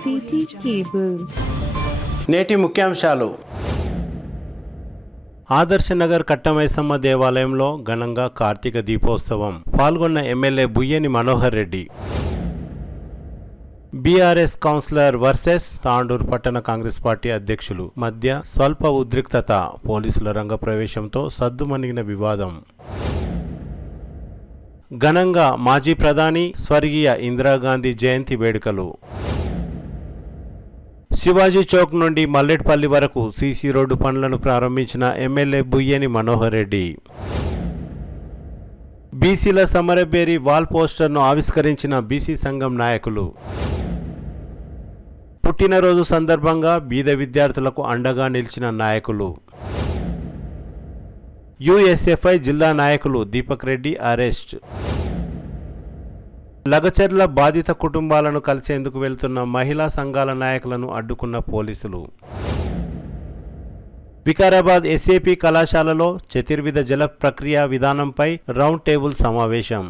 City cable. నేటి ముఖ్యాంశాలు. ఆదర్శనగర్ కట్టమైసమ్మ దేవాలయంలో ఘనంగా కార్తీక దీపోత్సవం. పాల్గొన్న MLA Buyyani Manohar Reddy. BRS councillor versus Tandur పట్టణ కాంగ్రెస్ పార్టీ అధ్యక్షులు మధ్య స్వల్ప ఉద్రిక్తత. పోలీసుల రంగప్రవేశంతో సద్దుమణిగిన వివాదం. ఘనంగా మాజీ ప్రధాని స్వర్గీయ ఇందిరాగాంధీ జయంతి వేడుకలు. శివాజీ చౌక్ నుండి మల్లెట్పల్లి వరకు సీసీ రోడ్డు పనులను ప్రారంభించిన ఎమ్మెల్యే బుయ్యని మనోహర్ రెడ్డి. బీసీల సమరబేరి వాల్ పోస్టర్ను ఆవిష్కరించిన బీసీ సంఘం నాయకులు. పుట్టినరోజు సందర్భంగా బీద విద్యార్థులకు అండగా నిలిచిన నాయకులు. యుఎస్ఎఫ్ఐ జిల్లా నాయకులు దీపక్ రెడ్డి అరెస్ట్. లగచర్ల బాధిత కుటుంబాలను కలిసేందుకు వెళ్తున్న మహిళా సంఘాల నాయకులను అడ్డుకున్న పోలీసులు. వికారాబాద్ ఎస్ఏపీ కళాశాలలో చతుర్విధ జల ప్రక్రియ విధానంపై రౌండ్ టేబుల్ సమావేశం.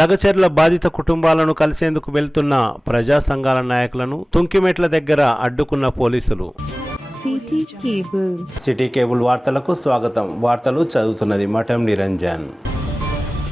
లగచర్ల బాధిత కుటుంబాలను కలిసేందుకు వెళ్తున్న ప్రజా సంఘాల నాయకులను తుంకిమెట్ల దగ్గర అడ్డుకున్న పోలీసులు. సిటీ కేబుల్ వార్తలకు స్వాగతం. వార్తలు చదువుతున్నది మఠం నిరంజన్.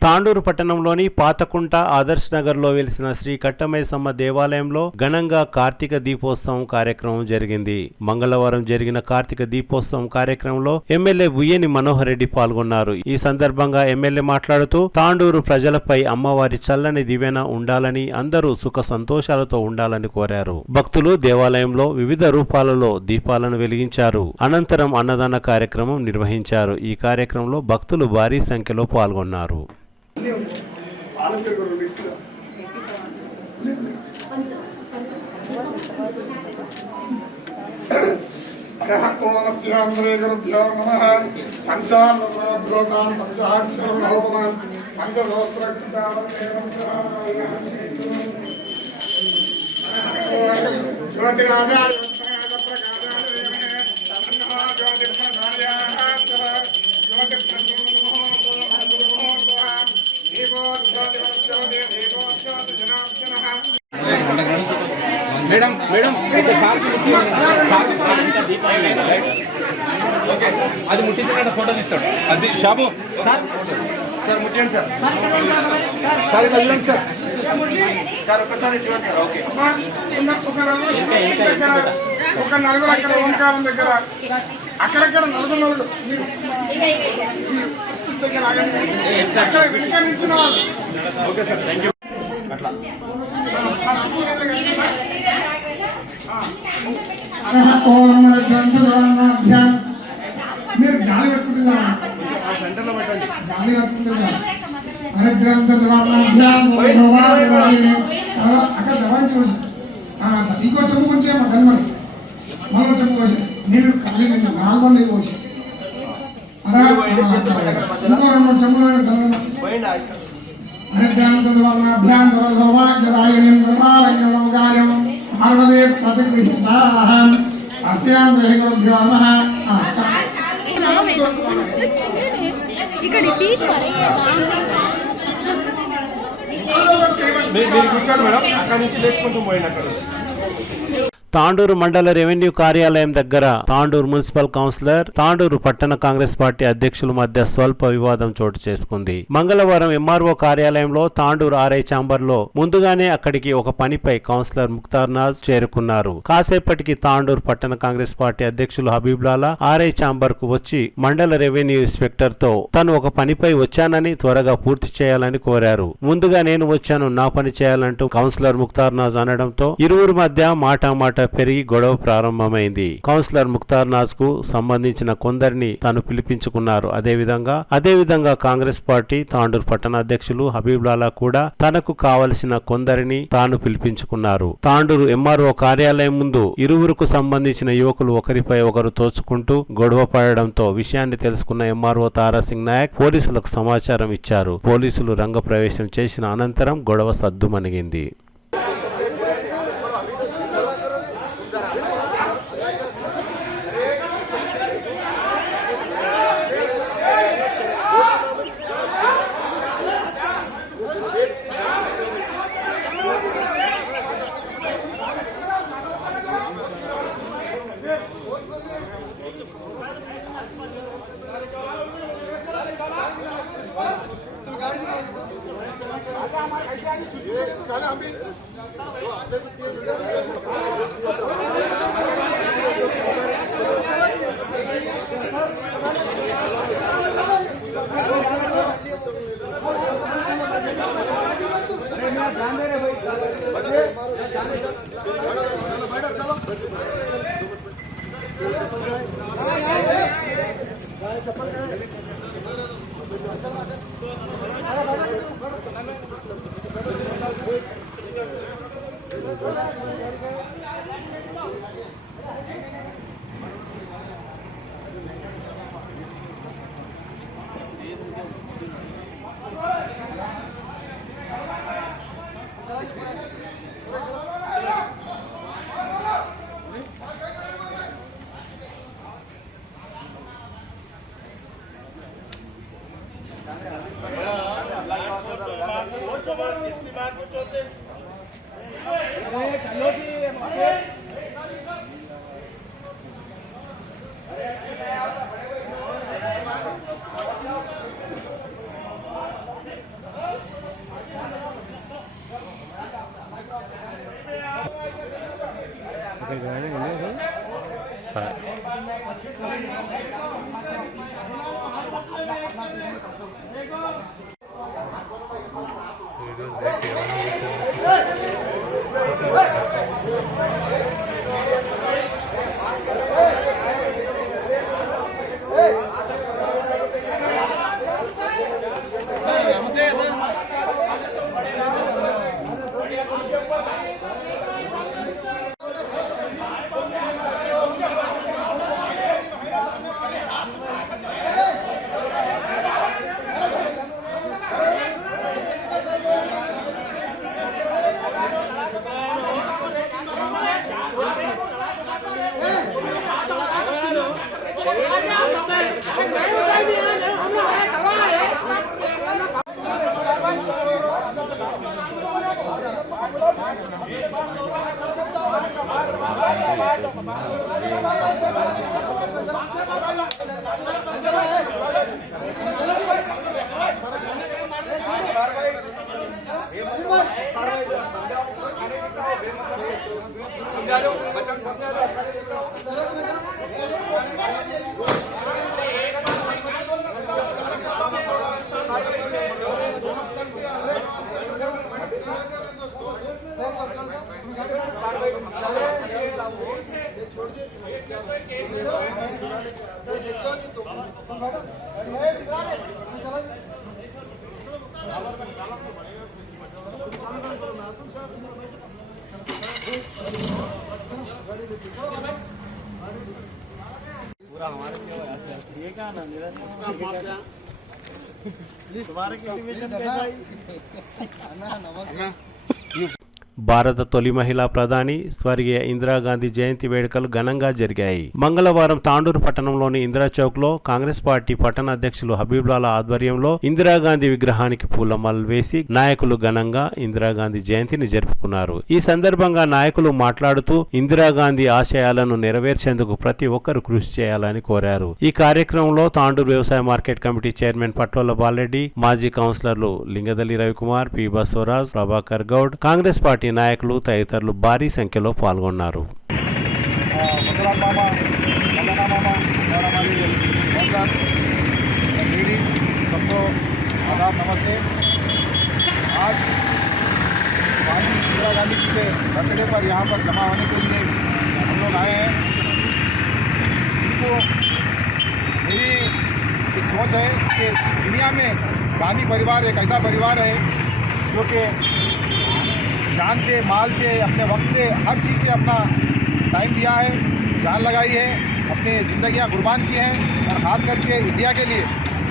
తాండూరు పట్టణంలోని పాతకుంట ఆదర్శ్ నగర్లో వెలిసిన శ్రీ కట్టమైసమ్మ దేవాలయంలో ఘనంగా కార్తీక దీపోత్సవం కార్యక్రమం జరిగింది. మంగళవారం జరిగిన కార్తీక దీపోత్సవం కార్యక్రమంలో ఎమ్మెల్యే బుయ్యని మనోహర్ రెడ్డి పాల్గొన్నారు. ఈ సందర్భంగా ఎమ్మెల్యే మాట్లాడుతూ తాండూరు ప్రజలపై అమ్మవారి చల్లని దివెన ఉండాలని, అందరూ సుఖ సంతోషాలతో ఉండాలని కోరారు. భక్తులు దేవాలయంలో వివిధ రూపాలలో దీపాలను వెలిగించారు. అనంతరం అన్నదాన కార్యక్రమం నిర్వహించారు. ఈ కార్యక్రమంలో భక్తులు భారీ సంఖ్యలో పాల్గొన్నారు. మేడం అది ముట్టించిన ఫోటో తీస్తాడు. అది షాపు సార్ ముట్టిండి సార్. సార్ ఇలా చూడండి సార్. సార్ ఒకసారి చూడండి సార్. ఓకే ఒక నలుగురు అక్కడ ఓంకారం దగ్గర అక్కడక్కడ నలుగురు దగ్గర అక్కడ వినికరించిన వాళ్ళు. Okay sir, thank you. అట్లా మీరు జాలి పెట్టుకుంటుందా? సెంటర్లో పెట్టండి. జాలి పెట్టుకుంటుందా? హరిద్రాంత అక్కడ దవాయి చూసి ఇంకో చెంపు కొంచెం ధన్మని మళ్ళీ చెంపు కోసి నీళ్ళు ఖాళీ నుంచి 4 నీళ్ళు పోసి ఇంకో 2 చెంపులు హరిద్రాంత సౌభాగ్యదాయనం గర్భాలంగం పార్వదే ప్రతిగృహీతాం అస్యాం గ్రహేభ్యో నమః. మీరు కూర్చోండి మేడం. అక్కడ నుంచి లేచుకుంటూ పోయింది. అక్కడ తాండూరు మండల రెవెన్యూ కార్యాలయం దగ్గర తాండూరు మున్సిపల్ కౌన్సిలర్, తాండూరు పట్టణ కాంగ్రెస్ పార్టీ అధ్యక్షుల మధ్య స్వల్ప వివాదం చోటు చేసుకుంది. మంగళవారం ఎంఆర్ఓ కార్యాలయంలో తాండూరు ఆర్ఐ ఛాంబర్లో ముందుగానే అక్కడికి ఒక పనిపై కౌన్సిలర్ ముక్తార్ నాజ్ చేరుకున్నారు. కాసేపటికి తాండూరు పట్టణ కాంగ్రెస్ పార్టీ అధ్యక్షులు హబీబ్లాలా ఆర్ఐ ఛాంబర్ కు వచ్చి మండల రెవెన్యూ ఇన్స్పెక్టర్ తో తను ఒక పనిపై వచ్చానని త్వరగా పూర్తి చేయాలని కోరారు. ముందుగా నేను వచ్చాను, నా పని చేయాలంటూ కౌన్సిలర్ ముక్తార్ నాజ్ అనడంతో ఇరువురి మధ్య మాట పెరిగి గొడవ ప్రారంభమైంది. కౌన్సిలర్ ముక్తార్ నాజ్ కు సంబంధించిన కొందరిని తాను పిలిపించుకున్నారు. అదేవిధంగా కాంగ్రెస్ పార్టీ తాండూరు పట్టణ అధ్యక్షులు హబీబ్లాలా కూడా తనకు కావలసిన కొందరిని తాను పిలిపించుకున్నారు. తాండూరు ఎంఆర్ఓ కార్యాలయం ముందు ఇరువురుకు సంబంధించిన యువకులు ఒకరిపై ఒకరు తోచుకుంటూ గొడవ పడడంతో విషయాన్ని తెలుసుకున్న ఎంఆర్ఓ తారాసింగ్ నాయక్ పోలీసులకు సమాచారం ఇచ్చారు. పోలీసులు రంగప్రవేశం చేసిన అనంతరం గొడవ సద్దుమణిగింది. భారత తొలి మహిళా ప్రధాని స్వర్గీయ ఇందిరాగాంధీ జయంతి వేడుకలు ఘనంగా జరిగాయి. మంగళవారం తాండూరు పట్టణంలోని ఇందిరా చౌక్ లో కాంగ్రెస్ పార్టీ పట్టణ అధ్యక్షులు హబీబుల్లా ఆధ్వర్యంలో ఇందిరాగాంధీ విగ్రహానికి పూలమాలలు వేసి నాయకులు ఘనంగా ఇందిరాగాంధీ జయంతిని జరుపుకున్నారు. ఈ సందర్భంగా నాయకులు మాట్లాడుతూ ఇందిరాగాంధీ ఆశయాలను నెరవేర్చేందుకు ప్రతి ఒక్కరూ కృషి చేయాలని కోరారు. ఈ కార్యక్రమంలో తాండూరు వ్యవసాయ market committee chairman Pattola Bala Reddy, మాజీ కౌన్సిలర్లు లింగదల్లి రవికుమార్, పి బసవరాజ్, ప్రభాకర్ గౌడ్, కాంగ్రెస్ పార్టీ నాయకులు తదితరులు భారీ సంఖ్యలో పాల్గొన్నారు. सबको आदाब, नमस्ते। आज स्वामी इंदिरा गांधी जी के बर्थडे पर यहाँ पर जमा होने के लिए हम लोग आए हैं। इनको मेरी एक सोच है कि दुनिया में गांधी परिवार एक ऐसा परिवार है जो कि जान से, माल से, अपने वक्त से, हर चीज़ से अपना टाइम दिया है, जान लगाई है, अपनी ज़िंदगियाँ कुर्बान की हैं। और ख़ास करके इंडिया के लिए,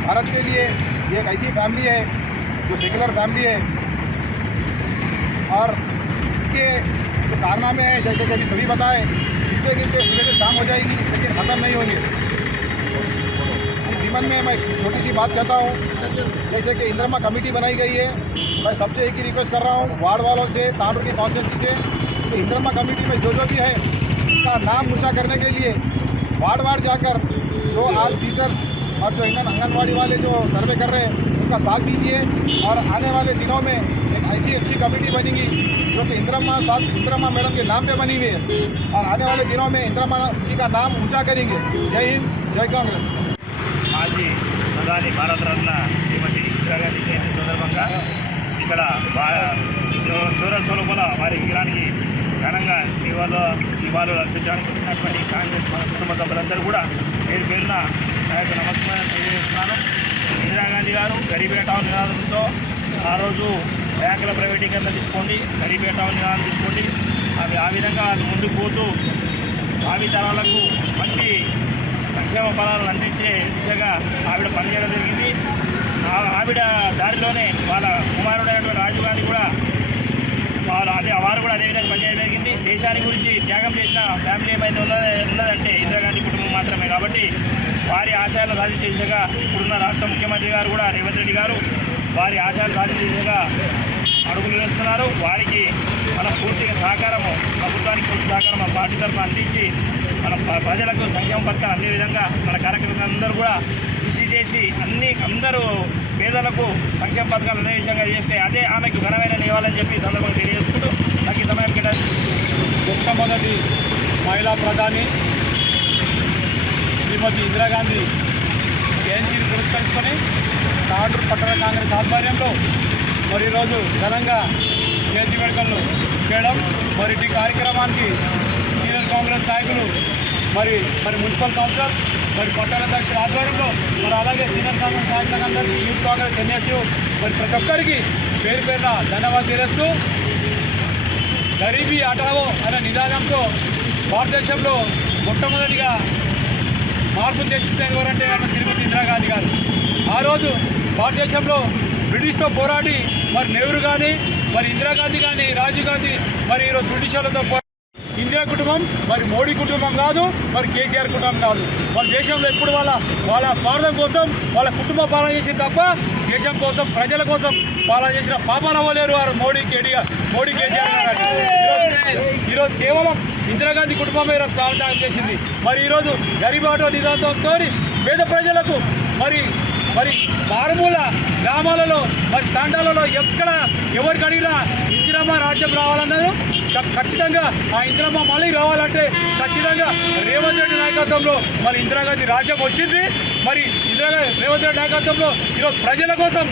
भारत के लिए ये एक ऐसी फैमिली है जो सेकुलर फैमिली है। और इनके जो कारनामे हैं, जैसे कि अभी सभी बताए, गिनते गिनते सुबह से शाम हो जाएगी लेकिन ख़त्म नहीं होंगे। इस जीवन में मैं एक छोटी सी बात कहता हूँ, जैसे कि इंदिरा कमेटी बनाई गई है। मैं सबसे एक ही रिक्वेस्ट कर रहा हूँ, वार्ड वालों से, तांडूर की कॉन्स्टिट्यूंसी से, तो इंदिरा कमेटी में जो भी है उसका नाम ऊँचा करने के लिए वार्ड वार्ड जाकर जो आज टीचर्स और जो आंगनवाड़ी वाले जो सर्वे कर रहे हैं उनका साथ दीजिए। और आने वाले दिनों में एक ऐसी अच्छी कमेटी बनेगी जो कि इंदिरा मैडम के नाम पे बनी हुई है और आने वाले दिनों में इंदिरा जी का नाम ऊंचा करेंगे। जय हिंद, जय कांग्रेस। మాజీ ప్రధాని భారతరత్న శ్రీమతి ఇందిరాగాంధీ జయంతి సందర్భంగా ఇక్కడ చౌరస్తా లోపల వారి విగ్రహానికి ఘనంగా నివాళులు అర్పించడానికి వచ్చినటువంటి కాంగ్రెస్ కుటుంబ సభ్యులందరూ కూడా పేరు పేరున నమస్కారం తెలియజేస్తున్నాను. ఇందిరాగాంధీ గారు గరీబ్ హఠావో నినాదంతో ఆ రోజు బ్యాంకుల ప్రైవేటీకరణ తీసుకోండి, గరీబ్ హఠావో నినాదం తీసుకోండి, ఆ విధంగా ముందుకు పోతూ భావి తరాలకు మంచి సంక్షేమ ఫలాలను అందించే దిశగా ఆవిడ పనిచేయడం జరిగింది. ఆవిడ దారిలోనే వాళ్ళ కుమారుడైనటువంటి రాజీవ్ గాంధీ కూడా వారు కూడా అదేవిధంగా పనిచేయడం జరిగింది. దేశానికి గురించి త్యాగం చేసిన ఫ్యామిలీ ఏమైతే ఉన్నదంటే ఇందిరాగాంధీ కుటుంబం మాత్రమే. కాబట్టి వారి ఆశయాలను సాధించే దిశగా ఇప్పుడున్న రాష్ట్ర ముఖ్యమంత్రి గారు కూడా రేవంత్ రెడ్డి గారు వారి ఆశయాలు సాధించే దిశగా అడుగులు వేస్తున్నారు. వారికి మనం పూర్తిగా సహకారము, ప్రభుత్వానికి పూర్తి సహకారం మన పార్టీ తరఫున అందించి మన ప్రజలకు సంక్షేమ పథకాలు అందే విధంగా మన కార్యకర్తలందరూ కూడా కృషి చేసి అందరూ పేదలకు సంక్షేమ పథకాలు అందే విధంగా చేస్తే అదే ఆమెకు ఘనమైన ఇవ్వాలని చెప్పి సందర్భంగా తెలియజేసుకుంటూ నాకు ఈ సమయం మొట్టమొదటి మహిళా ప్రధాని శ్రీమతి ఇందిరాగాంధీ జయంతిని పురస్కరించుకొని తాండూరు పట్టణ కాంగ్రెస్ ఆధ్వర్యంలో మరి ఈరోజు ఘనంగా జయంతి వేడుకలను చేయడం, మరి ఈ కార్యక్రమానికి సీనియర్ కాంగ్రెస్ నాయకులు మరి మున్సిపల్ కౌన్సిలర్ పట్టణ అధ్యక్షుల ఆధ్వర్యంలో మరి అలాగే సీనియర్ కాంగ్రెస్ నాయకులందరికీ యూత్ కాంగ్రెస్ ఎన్ఎస్యు ప్రతి ఒక్కరికి పేరు పేరున ధన్యవాదాలు తెలియజేస్తూ గరీబీ హఠావో అనే నినాదంతో భారతదేశంలో మొట్టమొదటిగా మార్పు తెచ్చింది ఎవరంటే శ్రీమతి ఇందిరాగాంధీ గారు. ఆ రోజు భారతదేశంలో బ్రిటిష్తో పోరాడి మరి నెహ్రూ కానీ ఇందిరాగాంధీ కానీ రాజీవ్ గాంధీ ఈరోజు బ్రిటిష్ వాళ్ళతో ఇందిరా కుటుంబం మోడీ కుటుంబం కాదు, కేసీఆర్ కుటుంబం కాదు. వాళ్ళ దేశంలో ఎప్పుడు వాళ్ళ స్వార్థం కోసం వాళ్ళ కుటుంబ పాలన చేసింది తప్ప దేశం కోసం ప్రజల కోసం పాలన చేసిన పాపాన అవ్వలేరు వారు మోడీ కేసీఆర్ గారు. ఈరోజు కేవలం ఇందిరాగాంధీ కుటుంబమే ప్రారంభం చేసింది. ఈరోజు గరీబ్ హఠావో నినాదంతో పేద ప్రజలకు మారుమూల గ్రామాలలో తాండాలలో ఎక్కడ ఎవరికి అడిగినా ఇందిరమ్మ రాజ్యం రావాలన్నది ఖచ్చితంగా ఆ ఇందిరమ్మ మళ్ళీ రావాలంటే ఖచ్చితంగా రేవంత్ రెడ్డి నాయకత్వంలో ఇందిరాగాంధీ రాజ్యం వచ్చింది. రేవంత్ రెడ్డి నాయకత్వంలో ఈరోజు ప్రజల కోసం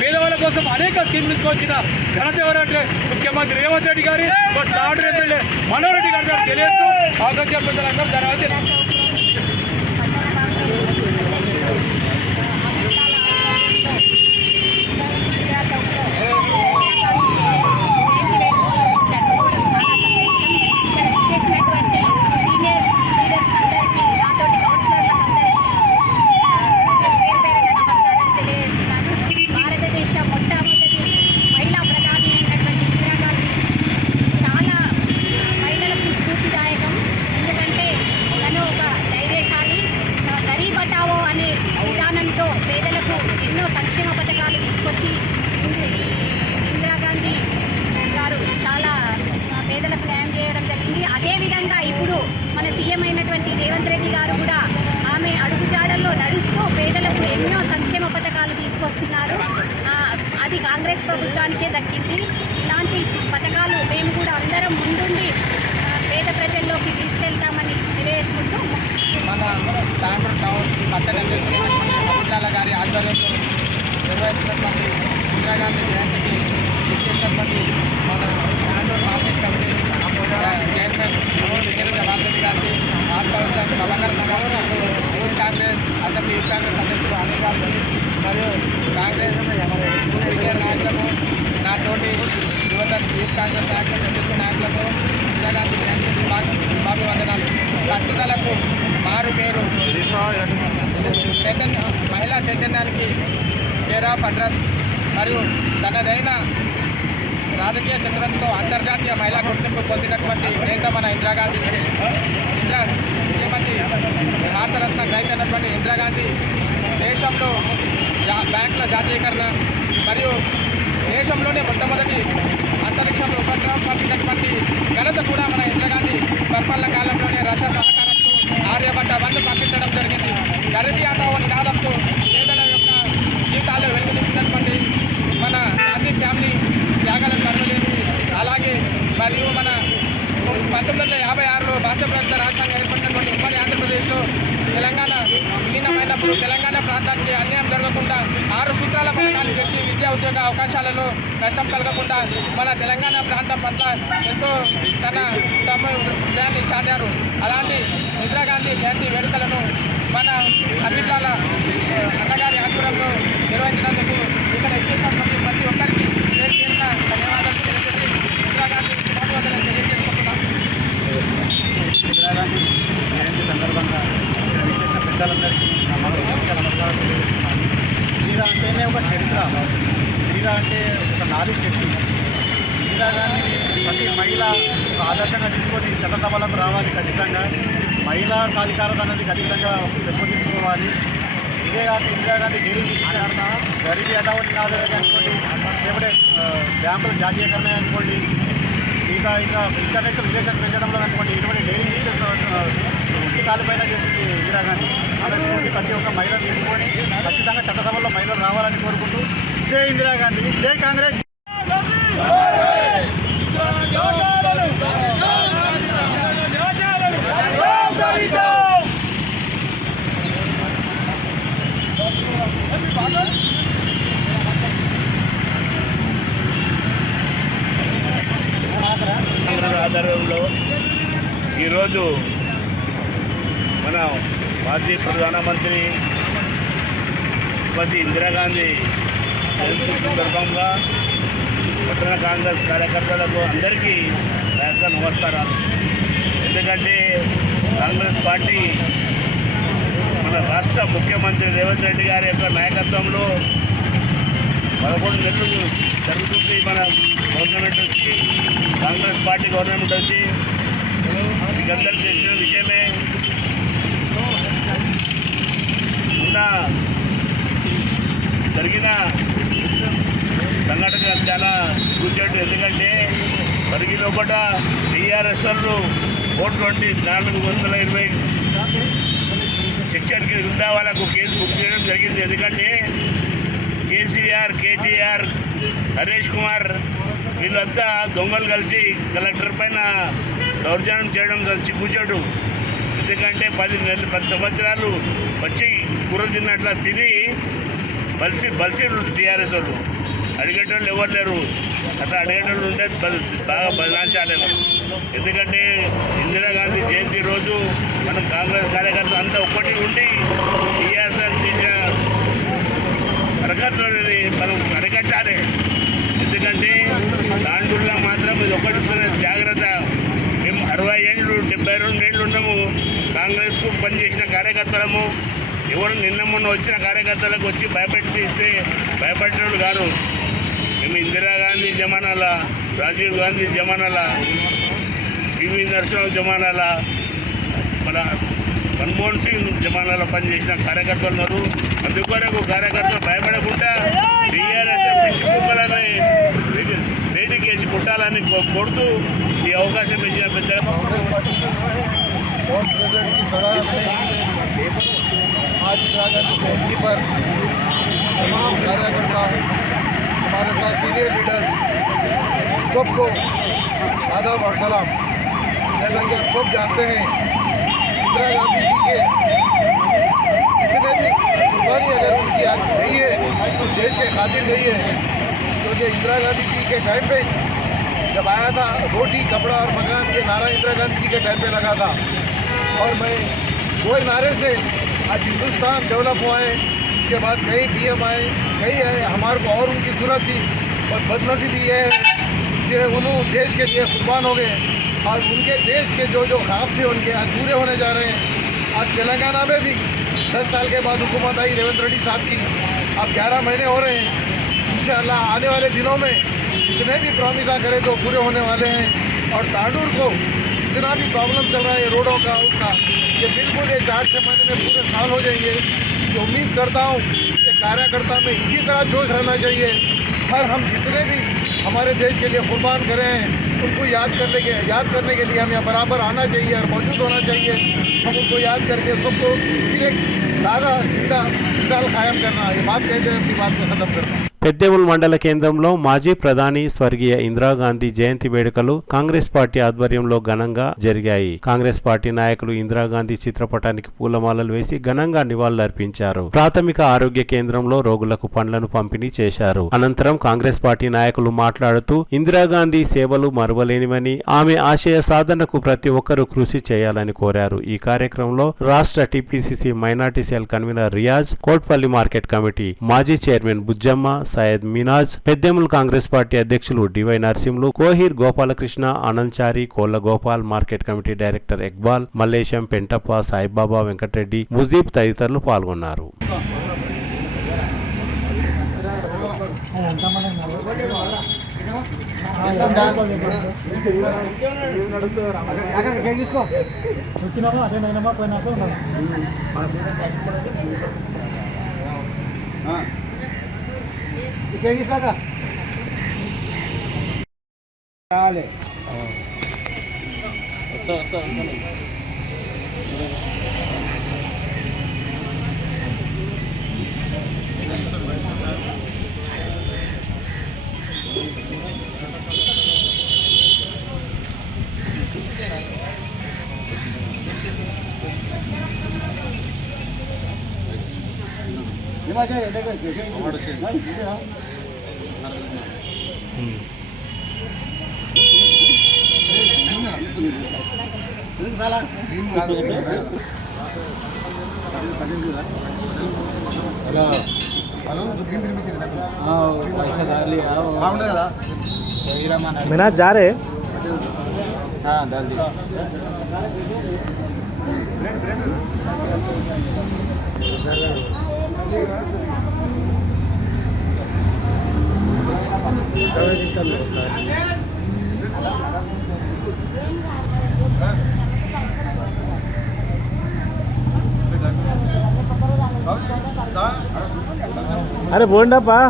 పేదవాళ్ళ కోసం అనేక స్కీమ్లు తీసుకొచ్చిన ఘనత ఎవరంటే ముఖ్యమంత్రి రేవంత్ రెడ్డి గారి తాండూరు ఎమ్మెల్యే మనోహర్ రెడ్డి గారి తెలియజేస్తూ అవకాశం ప్రజలందరూ ధన్యవాదాలు. పేదలకు ఎన్నో సంక్షేమ పథకాలు తీసుకొచ్చి ఇందిరాగాంధీ గారు చాలా పేదలకు న్యాయం చేయడం జరిగింది. అదేవిధంగా ఇప్పుడు మన సీఎం అయినటువంటి రేవంత్ రెడ్డి గారు కూడా ఆమె అడుగుజాడల్లో నడుస్తూ పేదలకు ఎన్నో సంక్షేమ పథకాలు తీసుకొస్తున్నారు. అది కాంగ్రెస్ ప్రభుత్వానికే దక్కింది. ఇలాంటి పథకాలు మేము కూడా అందరం ముందుండి పేద ప్రజల్లోకి తీసుకెళ్తామని తెలియజేసుకుంటూ మన తాండూరు టౌన్ పట్టణ అధ్యక్షుల గారి ఆధ్వర్యంలో నిర్వహిస్తున్నటువంటి ఇందిరాగాంధీ జయంతికి ఇచ్చేసినటువంటి మన తాండూరు మార్కెట్ కమిటీ చైర్మన్ జవాల్రెడ్డి గారికి ఆత్మవిశ్వాస సభాకరణ youth Congress assembly youth Congress అధ్యక్షుడు అనిల్ గారికి మరియు కాంగ్రెస్ సీనియర్ నాయకులకు నాతోటి యూత్ కాంగ్రెస్ నాయకులకు ఇందిరాగాంధీ జయంతి శుభాభివందనాలు. పట్టుదలకు మారు పేరు మహిళా చైతన్యానికి కేర్ ఆఫ్ అడ్రస్ మరియు తనదైన రాజకీయ చతురంతో అంతర్జాతీయ మహిళా గుర్తింపు పొందినటువంటి నేత మన ఇందిరాగాంధీ. శ్రీమతి భారతరత్న గ్రహీత అయినటువంటి ఇందిరాగాంధీ దేశంలో బ్యాంకుల జాతీయకరణ మరియు దేశంలోనే మొట్టమొదటి అంతరిక్షంలో ఉపగ్రహం పంపినటువంటి ఘనత కూడా మన ఇందిరాగాంధీ పరిపాలన కాలంలోనే రష్యా సహకారంతో ఆర్యభట్ట 1 పంపించడం జరిగింది. గరీబీ హఠావో నినాదంతో పేదల యొక్క జీవితాల్లో వెలుగునించినటువంటి మన గాంధీ ఫ్యామిలీ త్యాగ కళాశాలలో నష్టం కలగకుండా మన తెలంగాణ ప్రాంతం పట్ల ఎంతో తన సమయాన్ని చాటారు. అలాంటి ఇందిరాగాంధీ జయంతి వేడుకలను మన అభిప్రాయాల అన్నగారి ఆధ్వర్యంలో నిర్వహించినందుకు ఇక్కడ ఇచ్చేసినటువంటి ప్రతి ఒక్కరికి ధన్యవాదాలు తెలియజేసి ఇందిరాగాంధీ శుభాకాంక్షలు తెలియజేసుకుంటున్నాం. ఇందిరాగాంధీ జయంతి సందర్భంగా ఇక్కడ విచ్చేసిన పెద్దలందరికీ నా మనస్ఫూర్తిగా నమస్కారం తెలియజేస్తున్నాను. ఇందిరా అంటేనే ఒక చరిత్ర, ఇందిరా అంటే ఒక నారీ శక్తి. ఇందిరాగాంధీని ప్రతి మహిళ ఒక ఆదర్శంగా తీసుకొని చట్టసభలకు రావాలి. ఖచ్చితంగా మహిళా సాధికారత అనేది ఖచ్చితంగా పెంపొందించుకోవాలి. ఇదే కాక ఇందిరాగాంధీ డైరీ బిజినెస్, గరీబీ హఠావో నినాదాలు అనుకోండి, లేకపోతే బ్యాంకుల జాతీయకరణ అనుకోండి, ఇంకా ఇంటర్నేషనల్ రిలేషన్స్ పెంచడంలో అనుకోండి, ఇటువంటి డైరీ బిజినెస్ ఉట్టి కాలుపైన చేసింది ఇందిరాగాంధీ. ఆమె స్ఫూర్తి ప్రతి ఒక్క మహిళను నింపుకొని ఖచ్చితంగా చట్టసభల్లో మహిళలు రావాలని కోరుకుంటూ జై ఇందిరాగాంధీ, జై కాంగ్రెస్. ఆధ్వర్యంలో ఈరోజు మన మాజీ ప్రధానమంత్రి శ్రీమతి ఇందిరాగాంధీ జయంతి సందర్భంగా పట్టణ కాంగ్రెస్ కార్యకర్తలకు అందరికీ నమస్కారాలు. ఎందుకంటే కాంగ్రెస్ పార్టీ మన రాష్ట్ర ముఖ్యమంత్రి రేవంత్ రెడ్డి గారి యొక్క నాయకత్వంలో 11 నెలలు జరుగుతుంది. మన గవర్నమెంట్ వచ్చి కాంగ్రెస్ పార్టీ గవర్నమెంట్ వచ్చి మీకందరికీ తెలిసిన విషయమే. ఉన్న జరిగిన సంఘటన చాలా గుర్తు. ఎందుకంటే పరిగిలో కూడా టీఆర్ఎస్ వాళ్ళు 420 సెక్షన్కి ఉండే వాళ్ళకు కేసు బుక్ చేయడం జరిగింది. ఎందుకంటే కేసీఆర్, కేటీఆర్, హరీష్ కుమార్ వీళ్ళంతా దొంగలు కలిసి కలెక్టర్ పైన దౌర్జన్యం చేయడం సిగ్గుచేటు. ఎందుకంటే 10 సంవత్సరాలు వచ్చి కూర తిన్నట్లా తిని బలిసి టీఆర్ఎస్ వాళ్ళు అడిగేటోళ్ళు ఎవరు లేరు. అట్లా అడిగేటోళ్ళు ఉంటే బాగా బదలాంచాలి. ఎందుకంటే ఇందిరాగాంధీ జయంతి రోజు మనం కాంగ్రెస్ కార్యకర్తలు అంతా ఒక్కటి ఉండి టీఆర్ఎస్ తీసిన అరకట్లని మనం అరికట్టాలి. ఎందుకంటే తాండూరులో మాత్రం ఇది ఒకటి జాగ్రత్త. మేము 60 ఏళ్ళు 72 ఏళ్ళు ఉన్నాము కాంగ్రెస్కు పనిచేసిన కార్యకర్తలము. ఎవరు నిన్న మొన్న వచ్చిన కార్యకర్తలకు వచ్చి భయపెట్టి తీస్తే భయపడేవాళ్ళు కాదు. మేము ఇందిరాగాంధీ జమానాల, రాజీవ్ గాంధీ జమానాల, పివి నరసింహరావు జమానాల, మన మన్మోహన్ సింగ్ జమానాలో పనిచేసిన కార్యకర్తలు ఉన్నారు. అందుకొరకు కార్యకర్తలు భయపడకుండా టీఆర్ఎస్ పిచ్చి కుక్కలని బయటికి వేసి కుట్టాలని కోరుతూ ఈ అవకాశం ఇచ్చిన పెద్ద आज इंदिरा गांधी जयंती पर तमाम कार्यकर्ता, हमारे साथ सीनियर लीडर, सबको आदाब और सलाम। जैसा कि आप सब जानते हैं, इंदिरा गांधी जी के जितने भी कुर्बानी अगर उनकी आज गई है तो देश के खातिर गई है। क्योंकि इंदिरा गांधी जी के टाइम पे जब आया था रोटी, कपड़ा और मकान, ये नारा इंदिरा गांधी जी के टाइम पे लगा था। और मैं वो नारे से आज हिंदुस्तान डेवलप हुआ है। इसके बाद कई पीएम आए, कई है, हमारे को और उनकी ज़रूरत थी। और बदनसीबी ये है कि उन्होंने देश के लिए कुर्बान हो गए और उनके देश के जो ख्वाब थे उनके आज पूरे होने जा रहे हैं। आज तेलंगाना में भी 10 साल के बाद हुकूमत आई रेवंत रेड्डी साहब की। अब 11 महीने हो रहे हैं। इंशाअल्लाह आने वाले दिनों में जितने भी प्रॉमिस करें तो पूरे होने वाले हैं। और तांडूर को जितना भी प्रॉब्लम चल रहा है रोडों का, उसका ये बिल्कुल ये 4-6 महीने में पूरे साल हो जाएंगे। तो उम्मीद करता हूँ कि कार्यकर्ता में इसी तरह जोश रहना चाहिए। हर हम जितने भी हमारे देश के लिए कुर्बान करें हैं उनको याद करने के लिए हम यहाँ बराबर आना चाहिए और मौजूद होना चाहिए। हम उनको याद करके सबको फिर एक ताज़ा जिंदा मिसाल कायम करना, ये बात कहते हैं, अपनी बात को ख़त्म करना। పెద్దేముల్ మండల కేంద్రంలో మాజీ ప్రధాని స్వర్గీయ ఇందిరాగాంధీ జయంతి వేడుకలు కాంగ్రెస్ పార్టీ ఆధ్వర్యంలో ఘనంగా జరిగాయి. కాంగ్రెస్ పార్టీ నాయకులు ఇందిరాగాంధీ చిత్రపటానికి పూలమాలలు వేసి ఘనంగా నివాళులర్పించారు. ప్రాథమిక ఆరోగ్య కేంద్రంలో రోగులకు పండ్లను పంపిణీ చేశారు. అనంతరం కాంగ్రెస్ పార్టీ నాయకులు మాట్లాడుతూ ఇందిరాగాంధీ సేవలు మరువలేనివని, ఆమె ఆశయ సాధనకు ప్రతి ఒక్కరూ కృషి చేయాలని కోరారు. ఈ కార్యక్రమంలో రాష్ట్ర TPCC minority cell convener Riyaz, Kotpally market committee మాజీ చైర్మన్ బుజ్జమ్మ, సయ్యద్ మినాజ్, పెద్దేముల్ కాంగ్రెస్ పార్టీ అధ్యక్షులు DY Narasimhulu, Kohir Gopalakrishna, Anandachari, Kolla Gopal, market committee director Iqbal, Mallesham, Pentappa, Saibaba, Venkatreddy, Mujeeb తదితరులు పాల్గొన్నారు. मिनाज जा रहे हाँ डाल दिया। अरे बोंडप्पा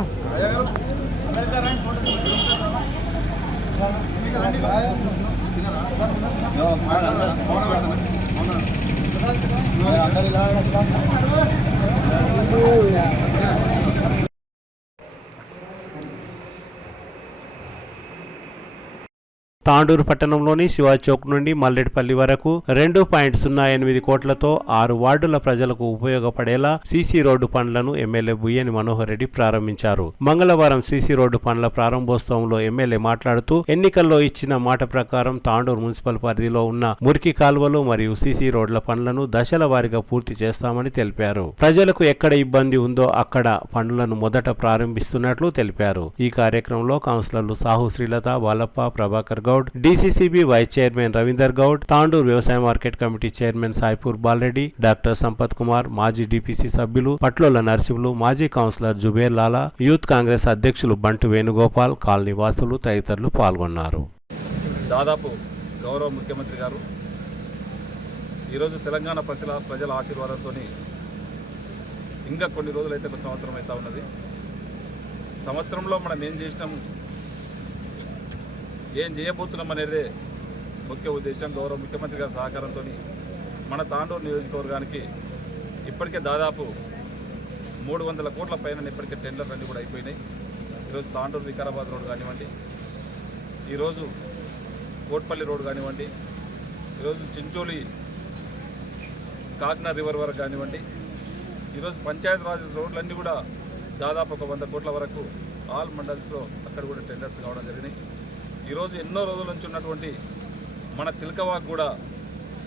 తాండూరు పట్టణంలోని శివాజీ చౌక్ నుండి మల్లెడ్పల్లి వరకు 2.08 కోట్లతో 6 వార్డుల ప్రజలకు ఉపయోగపడేలా సీసీ రోడ్డు పనులను ఎమ్మెల్యే బుయ్యని మనోహర్ రెడ్డి ప్రారంభించారు. మంగళవారం సీసీ రోడ్డు పనుల ప్రారంభోత్సవంలో ఎమ్మెల్యే మాట్లాడుతూ ఎన్నికల్లో ఇచ్చిన మాట ప్రకారం తాండూరు మున్సిపల్ పరిధిలో ఉన్న మురికి కాలువలు మరియు సీసీ రోడ్ల పనులను దశల వారీగా పూర్తి చేస్తామని తెలిపారు. ప్రజలకు ఎక్కడ ఇబ్బంది ఉందో అక్కడ పనులను మొదట ప్రారంభిస్తున్నట్లు తెలిపారు. ఈ కార్యక్రమంలో కౌన్సిలర్లు Sahu Srilatha, Balappa, Prabhakar Goud, DCCB vice chairman Ravinder Goud, Tandur వ్యవసాయ market committee chairman Saipur Balreddy, doctor Sampath Kumar, మాజీ డీపీసీ సభ్యులు పట్లోల నరసింహులు, మాజీ కౌన్సిలర్ జుబేర్ లాలా, యూత్ కాంగ్రెస్ అధ్యక్షులు బంటు వేణుగోపాల్, కాలనీ వాసులు తదితరులు పాల్గొన్నారు. దాదాపు గౌరవ ముఖ్యమంత్రి గారు ఈరోజు తెలంగాణ ప్రజల ఆశీర్వాదంతో ఇంకా కొన్ని రోజులైతే ఒక సంవత్సరం అవుతా ఉన్నది. సంవత్సరంలో మనం ఏం చేసినాం, ఏం చేయబోతున్నాం అనేదే ముఖ్య ఉద్దేశం. గౌరవ ముఖ్యమంత్రి గారి సహకారంతో మన తాండూరు నియోజకవర్గానికి ఇప్పటికే దాదాపు 300 కోట్ల పైన ఇప్పటికే టెండర్లు అన్నీ కూడా అయిపోయినాయి. ఈరోజు తాండూరు వికారాబాద్ రోడ్ కానివ్వండి, ఈరోజు కోట్పల్లి రోడ్ కానివ్వండి, ఈరోజు చించోలి కాకినాడ రివర్ వరకు కానివ్వండి, ఈరోజు పంచాయత్ రాజ్ రోడ్లన్నీ కూడా దాదాపు ఒక 100 కోట్ల వరకు ఆల్ మండల్స్లో అక్కడ కూడా టెండర్స్ కావడం జరిగినాయి. ఈరోజు ఎన్నో రోజుల నుంచి ఉన్నటువంటి మన చిలకవాక్ కూడా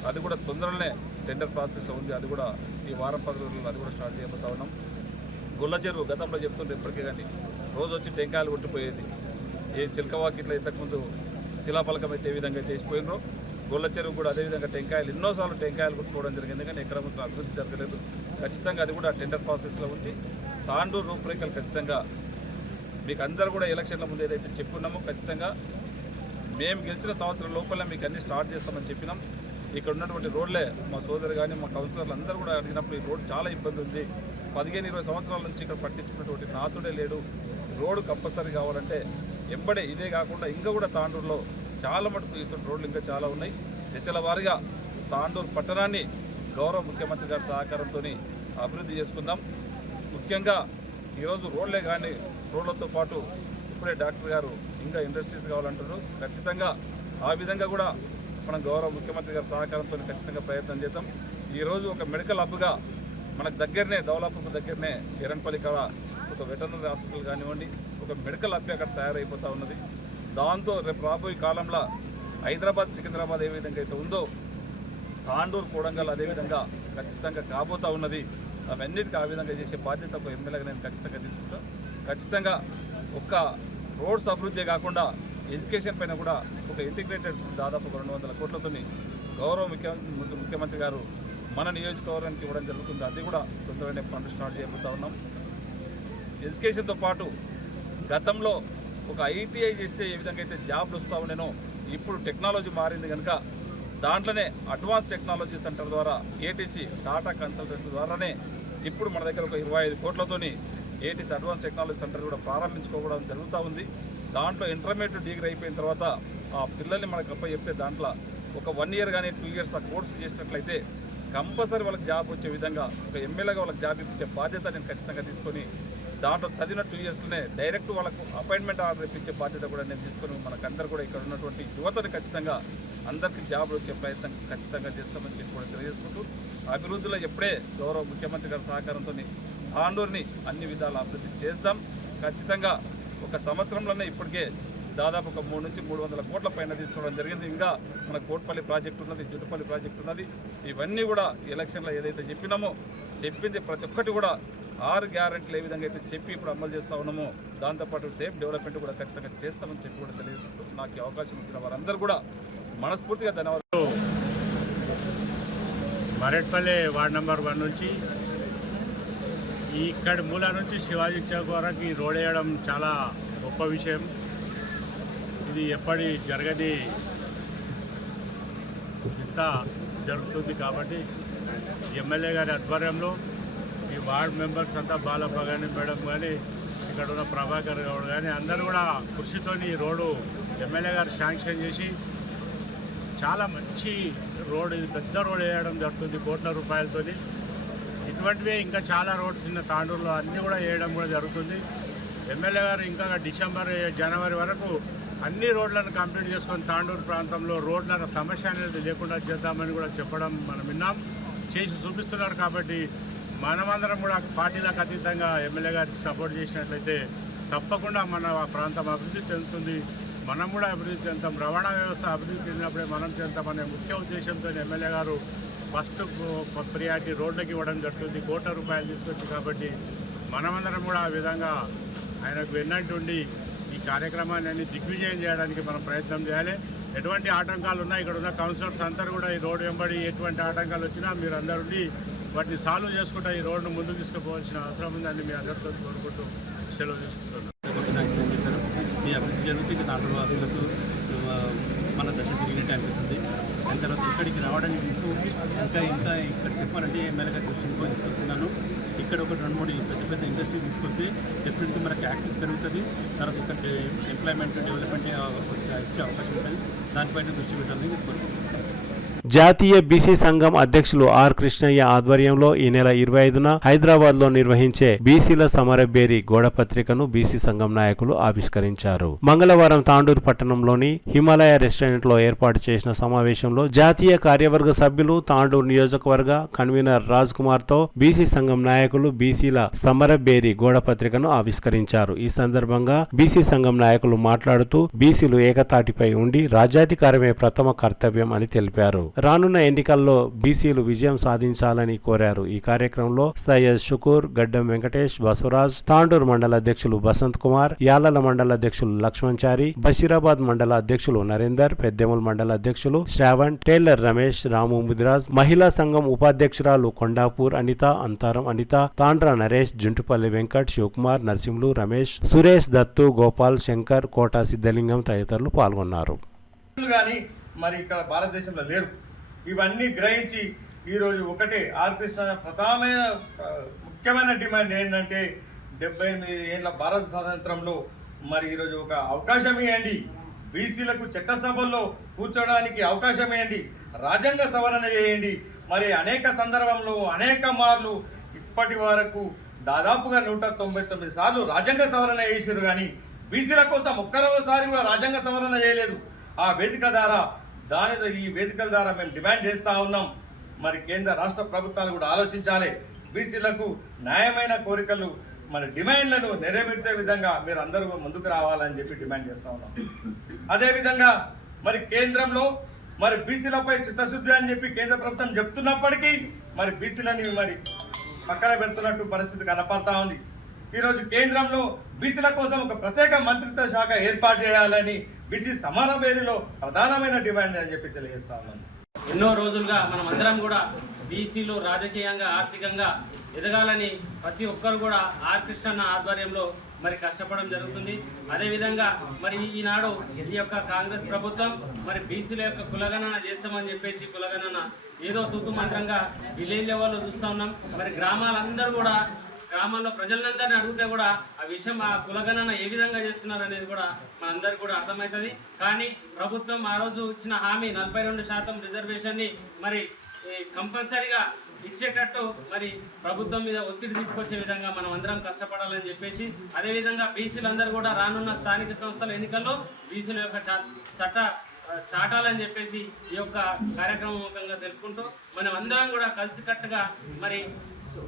అది కూడా తొందరనే టెండర్ ప్రాసెస్లో ఉంది. అది కూడా ఈ వారం 10 రోజుల్లో అది కూడా స్టార్ట్ చేయబోతా ఉన్నాం. గొల్ల చెరువు గతంలో చెప్తుంటే ఇప్పటికే కానీ రోజు వచ్చి టెంకాయలు కొట్టిపోయేది. ఏ చిలకవాక్ ఇట్లా ఇంతకుముందు శిలాఫలకం అయితే ఏ విధంగా చేసిపోయినరో గొల్ల చెరువు కూడా అదేవిధంగా టెంకాయలు ఎన్నోసార్లు టెంకాయలు కొట్టుకోవడం జరిగింది. కానీ ఎక్కడ మాత్రం అభివృద్ధి జరగలేదు. ఖచ్చితంగా అది కూడా టెండర్ ప్రాసెస్లో ఉంది. తాండూరు రూపురేఖలు ఖచ్చితంగా మీకు అందరూ కూడా ఎలక్షన్ల ముందు ఏదైతే చెప్పుకున్నామో ఖచ్చితంగా మేము గెలిచిన సంవత్సరం లోపల మీకు అన్ని స్టార్ట్ చేస్తామని చెప్పినాం. ఇక్కడ ఉన్నటువంటి రోడ్లే మా సోదరు కానీ మా కౌన్సిలర్లు అందరూ కూడా అడిగినప్పుడు ఈ రోడ్ చాలా ఇబ్బంది ఉంది. 15-20 సంవత్సరాల నుంచి ఇక్కడ పట్టించుకున్నటువంటి నాతుడే లేడు. రోడ్డు కంపల్సరీ కావాలంటే ఎంబడే ఇదే కాకుండా ఇంకా కూడా తాండూరులో చాలా మటుకు ఇటువంటి రోడ్లు ఇంకా చాలా ఉన్నాయి. దశల వారీగా తాండూరు పట్టణాన్ని గౌరవ ముఖ్యమంత్రి గారి సహకారంతో అభివృద్ధి చేసుకుందాం. ముఖ్యంగా ఈరోజు రోడ్లే కానీ రోడ్లతో పాటు ఇప్పుడే డాక్టర్ గారు ఇంకా ఇండస్ట్రీస్ కావాలంటున్నారు. ఖచ్చితంగా ఆ విధంగా కూడా మనం గౌరవ ముఖ్యమంత్రి గారి సహకారంతో ఖచ్చితంగా ప్రయత్నం చేద్దాం. ఈరోజు ఒక మెడికల్ హబ్గా మనకు దగ్గరనే దౌలాపూర్కు దగ్గరనే ఎరంపల్లి కాడ ఒక వెటర్నరీ హాస్పిటల్ కానివ్వండి, ఒక మెడికల్ హబ్ అక్కడ తయారైపోతూ ఉన్నది. దాంతో రేపు రాబోయే కాలంలో హైదరాబాద్ సికింద్రాబాద్ ఏ విధంగా అయితే ఉందో తాండూరు కొడంగల్ అదేవిధంగా ఖచ్చితంగా కాబోతూ ఉన్నది. అవన్నిటికీ ఆ విధంగా చేసే బాధ్యత ఒక ఎమ్మెల్యేగా నేను ఖచ్చితంగా తీసుకుంటాను. ఖచ్చితంగా ఒక్క రోడ్స్ అభివృద్ధి కాకుండా ఎడ్యుకేషన్ పైన కూడా ఒక ఇంటిగ్రేటెడ్ స్కూల్ దాదాపు 200 కోట్లతో గౌరవ ముఖ్యమంత్రి గారు మన నియోజకవర్గానికి ఇవ్వడం జరుగుతుంది. అది కూడా తొందరగానే పనులు స్టార్ట్ చేయబోతూ ఉన్నాం. ఎడ్యుకేషన్తో పాటు గతంలో ఒక ఐటీఐ చేస్తే ఏ విధంగా అయితే జాబ్లు వస్తూ ఉండేనో ఇప్పుడు టెక్నాలజీ మారింది కనుక దాంట్లోనే అడ్వాన్స్ టెక్నాలజీ సెంటర్ ద్వారా ఏటీసీ టాటా కన్సల్టెంట్ ద్వారానే ఇప్పుడు మన దగ్గర ఒక 25 కోట్లతోని ఏటీసీ అడ్వాన్స్ టెక్నాలజీ సెంటర్ కూడా ప్రారంభించుకోవడం జరుగుతూ ఉంది. దాంట్లో ఇంటర్మీడియట్ డిగ్రీ అయిపోయిన తర్వాత ఆ పిల్లల్ని మనకు చెప్తే దాంట్లో ఒక 1 ఇయర్ కానీ 2 ఇయర్స్ ఆ కోర్స్ చేసినట్లయితే కంపల్సరీ వాళ్ళకి జాబ్ వచ్చే విధంగా ఒక ఎమ్మెల్యేగా వాళ్ళకి జాబ్ ఇప్పించే బాధ్యత నేను ఖచ్చితంగా తీసుకొని దాంట్లో చదివిన 2 ఇయర్స్లోనే డైరెక్ట్ వాళ్ళకు అపాయింట్మెంట్ ఆర్డర్ ఇప్పించే బాధ్యత కూడా నేను తీసుకొని మనకందరూ కూడా ఇక్కడ ఉన్నటువంటి యువతని ఖచ్చితంగా అందరికీ జాబ్లు వచ్చే ప్రయత్నం ఖచ్చితంగా చేస్తామని చెప్పి కూడా తెలియజేసుకుంటూ అభివృద్ధిలో ఎప్పుడే గౌరవ ముఖ్యమంత్రి గారి సహకారంతో తాండూరుని అన్ని విధాల అభివృద్ధి చేద్దాం. ఖచ్చితంగా ఒక సంవత్సరంలోనే ఇప్పటికే దాదాపు ఒక 300 నుంచి 300 కోట్ల పైన తీసుకోవడం జరిగింది. ఇంకా మన కోట్పల్లి ప్రాజెక్టు ఉన్నది, జుట్టుపల్లి ప్రాజెక్టు ఉన్నది. ఇవన్నీ కూడా ఎలక్షన్లో ఏదైతే చెప్పినామో చెప్పింది ప్రతి ఒక్కటి కూడా 6 గ్యారెంటీలు ఏ విధంగా అయితే చెప్పి ఇప్పుడు అమలు చేస్తూ ఉన్నామో దాంతోపాటు సేఫ్ డెవలప్మెంట్ కూడా ఖచ్చితంగా చేస్తామని చెప్పి కూడా తెలియజేసుకుంటూ నాకు అవకాశం ఇచ్చిన వారందరూ కూడా మనస్ఫూర్తిగా ధన్యవాదాలు. మరెట్పల్లి వార్డ్ నెంబర్ 1 నుంచి ఇక్కడి మూల నుంచి శివాజీ చౌక్ వరకు ఈ రోడ్ వేయడం చాలా గొప్ప విషయం. ఇది ఎప్పటి జరగని ఇంత జరుగుతుంది కాబట్టి ఎమ్మెల్యే గారి ఆధ్వర్యంలో ఈ వార్డ్ మెంబర్స్ అంతా బాలప్ప కానీ మేడం కానీ ఇక్కడ ఉన్న ప్రభాకర్ గౌడ్ కానీ అందరూ కూడా కృషితో ఈ రోడ్డు ఎమ్మెల్యే గారు శాంక్షన్ చేసి చాలా మంచి రోడ్, ఇది పెద్ద రోడ్ వేయడం జరుగుతుంది కోట్ల రూపాయలతో. ఇటువంటివే ఇంకా చాలా రోడ్స్ ఉన్న తాండూరులో అన్నీ కూడా వేయడం కూడా జరుగుతుంది. ఎమ్మెల్యే గారు ఇంకా డిసెంబర్ జనవరి వరకు అన్ని రోడ్లను కంప్లీట్ చేసుకొని తాండూరు ప్రాంతంలో రోడ్ల సమస్య అనేది లేకుండా చేద్దామని కూడా చెప్పడం మనం విన్నాం, చేసి చూపిస్తున్నారు. కాబట్టి మనమందరం కూడా పార్టీలకు అతీతంగా ఎమ్మెల్యే గారికి సపోర్ట్ చేసినట్లయితే తప్పకుండా మన ప్రాంతం అభివృద్ధి చెందుతుంది, మనం కూడా అభివృద్ధి చెందుతాం. రవాణా వ్యవస్థ అభివృద్ధి చెందినప్పుడే మనం చెందుతామనే ముఖ్య ఉద్దేశంతో ఎమ్మెల్యే గారు ఫస్ట్ ప్రియారిటీ రోడ్లకి ఇవ్వడం జరుగుతుంది, కోట్ల రూపాయలు తీసుకొచ్చి. కాబట్టి మనమందరం కూడా ఆ విధంగా ఆయనకు వెన్నట్టుండి ఈ కార్యక్రమాన్ని అన్ని దిగ్విజయం చేయడానికి మనం ప్రయత్నం చేయాలి. ఎటువంటి ఆటంకాలు ఉన్నా ఇక్కడ ఉన్న కౌన్సిలర్స్ అందరూ కూడా ఈ రోడ్డు వెంబడి ఎటువంటి ఆటంకాలు వచ్చినా మీరు అందరుండి వాటిని సాల్వ్ చేసుకుంటూ ఈ రోడ్డును ముందుకు తీసుకుపోవాల్సిన అవసరం ఉందని మీ అందరితో కోరుకుంటూ సెలవు తీసుకుంటున్నాను. ఈ అభివృద్ధి జరుగుతుంది తాండూరు వాసులకు మన దశ తిరిగినట్టు అనిపిస్తుంది. దాని తర్వాత ఇక్కడికి రావడానికి ఇంకా ఇక్కడ చెప్పాలంటే ఎమ్మెల్యే గారి దృష్టికి తీసుకొస్తున్నాను. ఇక్కడ ఒక 2-3 పెద్ద ఇండస్ట్రీ తీసుకొస్తే డెఫినెట్గా మనకి యాక్సెస్ పెరుగుతుంది. తర్వాత ఇక్కడ ఎంప్లాయ్మెంట్ డెవలప్మెంట్ ఇచ్చే అవకాశం ఉంటుంది. దానిపైన దృష్టి పెట్టాలని కోరుకుంటున్నాను. జాతీయ బీసీ సంఘం అధ్యక్షులు ఆర్ కృష్ణయ్య ఆధ్వర్యంలో ఈ నెల 25న హైదరాబాద్ లో నిర్వహించే బీసీల సమరబేరి గోడపత్రికను బీసీ సంఘం నాయకులు ఆవిష్కరించారు. మంగళవారం తాండూరు పట్టణంలోని హిమాలయ రెస్టారెంట్ లో ఏర్పాటు చేసిన సమావేశంలో జాతీయ కార్యవర్గ సభ్యులు తాండూరు నియోజకవర్గ కన్వీనర్ రాజ్ కుమార్ తో బీసీ సంఘం నాయకులు బీసీల సమరబేరి గోడపత్రికను ఆవిష్కరించారు. ఈ సందర్భంగా బీసీ సంఘం నాయకులు మాట్లాడుతూ బీసీలు ఏకతాటిపై ఉండి రాజ్యాధికారమే ప్రథమ కర్తవ్యం అని తెలిపారు. రానున్న ఎన్నికల్లో బీసీలు విజయం సాధించాలని కోరారు. ఈ కార్యక్రమంలో సయ్యద్ షుకూర్, గడ్డం వెంకటేష్, బసవరాజ్, తాండూరు మండల అధ్యక్షులు బసంత్ కుమార్, యాలల మండల అధ్యక్షులు లక్ష్మణ్చారి, బషీరాబాద్ మండల అధ్యక్షులు నరేందర్, పెద్దెముల్ మండల అధ్యక్షులు శ్రావణ్, టైలర్ రమేష్, రాము ముదిరాజ్, మహిళా సంఘం ఉపాధ్యక్షురాలు కొండాపూర్ అనిత, అంతారం అనిత, తాండ్ర నరేష్, జుంటుపల్లి వెంకట్, శివకుమార్, నరసింహులు, రమేష్, సురేష్, దత్తు, గోపాల్, శంకర్, కోటా సిద్ధలింగం తదితరులు పాల్గొన్నారు. మరి ఇక్కడ భారతదేశంలో లేరు. ఇవన్నీ గ్రహించి ఈరోజు ఒకటే ఆర్ కృష్ణ ప్రధానమైన ముఖ్యమైన డిమాండ్ ఏంటంటే 78 ఏళ్ళ భారత స్వాతంత్రంలో మరి ఈరోజు ఒక అవకాశం ఇవ్వండి, బీసీలకు చట్టసభల్లో కూర్చోడానికి అవకాశం ఇవ్వండి, రాజ్యాంగ సవరణ చేయండి. మరి అనేక సందర్భంలో అనేక మార్లు ఇప్పటి వరకు దాదాపుగా 199 సార్లు రాజ్యాంగ సవరణ చేశారు, కానీ బీసీల కోసం ఒక్కరోసారి కూడా రాజ్యాంగ సవరణ చేయలేదు. ఆ వేదిక ద్వారా ఈ వేదికల ద్వారా మేము డిమాండ్ చేస్తూ ఉన్నాం. మరి కేంద్ర రాష్ట్ర ప్రభుత్వాలు కూడా ఆలోచించాలి. బీసీలకు న్యాయమైన కోరికలు మరి డిమాండ్లను నెరవేర్చే విధంగా మీరు అందరూ ముందుకు రావాలని చెప్పి డిమాండ్ చేస్తూ ఉన్నాం. అదేవిధంగా మరి కేంద్రంలో మరి బీసీలపై చిత్తశుద్ధి అని చెప్పి కేంద్ర ప్రభుత్వం చెప్తున్నప్పటికీ మరి బీసీలని మరి పక్కన పెడుతున్నట్టు పరిస్థితి కనపడతా ఉంది. ఈరోజు కేంద్రంలో బీసీల కోసం ఒక ప్రత్యేక మంత్రిత్వ శాఖ ఏర్పాటు చేయాలని బీసీ సమరభేరిలో ప్రధానమైన డిమాండ్ అని చెప్పి తెలియజేస్తా ఉన్నాను. ఎన్నో రోజులుగా మనం అందరం కూడా బీసీలు రాజకీయంగా ఆర్థికంగా ఎదగాలని ప్రతి ఒక్కరు కూడా ఆర్ కృష్ణన్న ఆధ్వర్యంలో మరి కష్టపడడం జరుగుతుంది. అదేవిధంగా మరి ఈనాడు ఈ యొక్క కాంగ్రెస్ ప్రభుత్వం మరి బీసీల యొక్క కులగణన చేస్తామని చెప్పేసి కులగణన ఏదో తూతు మంత్రంగా విలేజ్ లెవెల్లో చూస్తూ ఉన్నాం. మరి గ్రామాల్లో ప్రజలందరినీ అడిగితే కూడా ఆ విషయం ఆ కులగణన ఏ విధంగా చేస్తున్నారు అనేది కూడా మనందరికీ కూడా అర్థమవుతుంది. కానీ ప్రభుత్వం ఆ రోజు ఇచ్చిన హామీ 42% రిజర్వేషన్ని మరి కంపల్సరీగా ఇచ్చేటట్టు మరి ప్రభుత్వం మీద ఒత్తిడి తీసుకొచ్చే విధంగా మనం అందరం కష్టపడాలని చెప్పేసి, అదేవిధంగా బీసీలందరూ కూడా రానున్న స్థానిక సంస్థల ఎన్నికల్లో బీసీల యొక్క చాటాలని చెప్పేసి ఈ యొక్క కార్యక్రమంగా తెలుపుకుంటూ మనం అందరం కూడా కలిసికట్టుగా మరి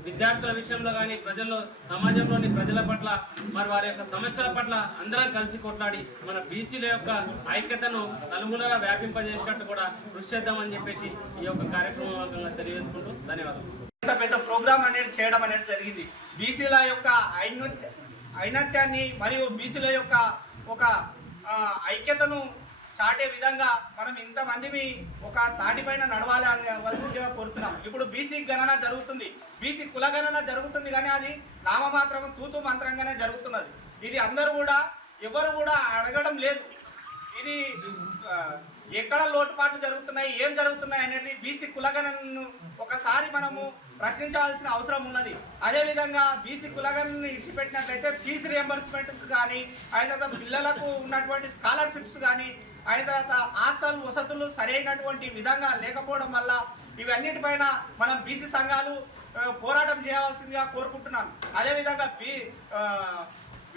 విద్యార్థుల విషయంలో కానీ ప్రజల్లో సమాజంలోని ప్రజల పట్ల మరి వారి యొక్క సమస్యల పట్ల అందరం కలిసి కొట్లాడి మన బీసీల యొక్క ఐక్యతను నలుమూలగా వ్యాపింపజేసినట్టు కూడా కృషి చేద్దామని చెప్పేసి ఈ యొక్క కార్యక్రమంగా తెలియజేసుకుంటూ ధన్యవాదాలు. పెద్ద ప్రోగ్రామ్ అనేది చేయడం అనేది జరిగింది. బీసీల యొక్క ఔన్నత్యాన్ని మరియు బీసీల యొక్క ఒక ఐక్యతను చాటే విధంగా మనం ఇంతమందిని ఒక తాటిపైన నడవాల్సిందిగా కోరుతున్నాం. ఇప్పుడు బీసీ గణన జరుగుతుంది, బీసీ కుల గణన జరుగుతుంది, కానీ అది నామమాత్రం తూతు మంత్రంగానే జరుగుతున్నది. ఇది అందరూ కూడా ఎవరు కూడా అడగడం లేదు. ఇది ఎక్కడ లోటుపాట్లు జరుగుతున్నాయి, ఏం జరుగుతున్నాయి అనేది బీసీ కులగణను ఒకసారి మనము ప్రశ్నించాల్సిన అవసరం ఉన్నది. అదేవిధంగా బీసీ కులగణను ఇచ్చిపెట్టినట్లయితే ఫీజు రియంబర్స్మెంట్స్ కానీ, అయిన తర్వాత పిల్లలకు ఉన్నటువంటి స్కాలర్షిప్స్ కానీ, అయిన తర్వాత హాస్టల్ వసతులు సరైనటువంటి విధంగా లేకపోవడం వల్ల ఇవన్నిటిపైన మనం బీసీ సంఘాలు పోరాటం చేయవలసిందిగా కోరుకుంటున్నాను. అదేవిధంగా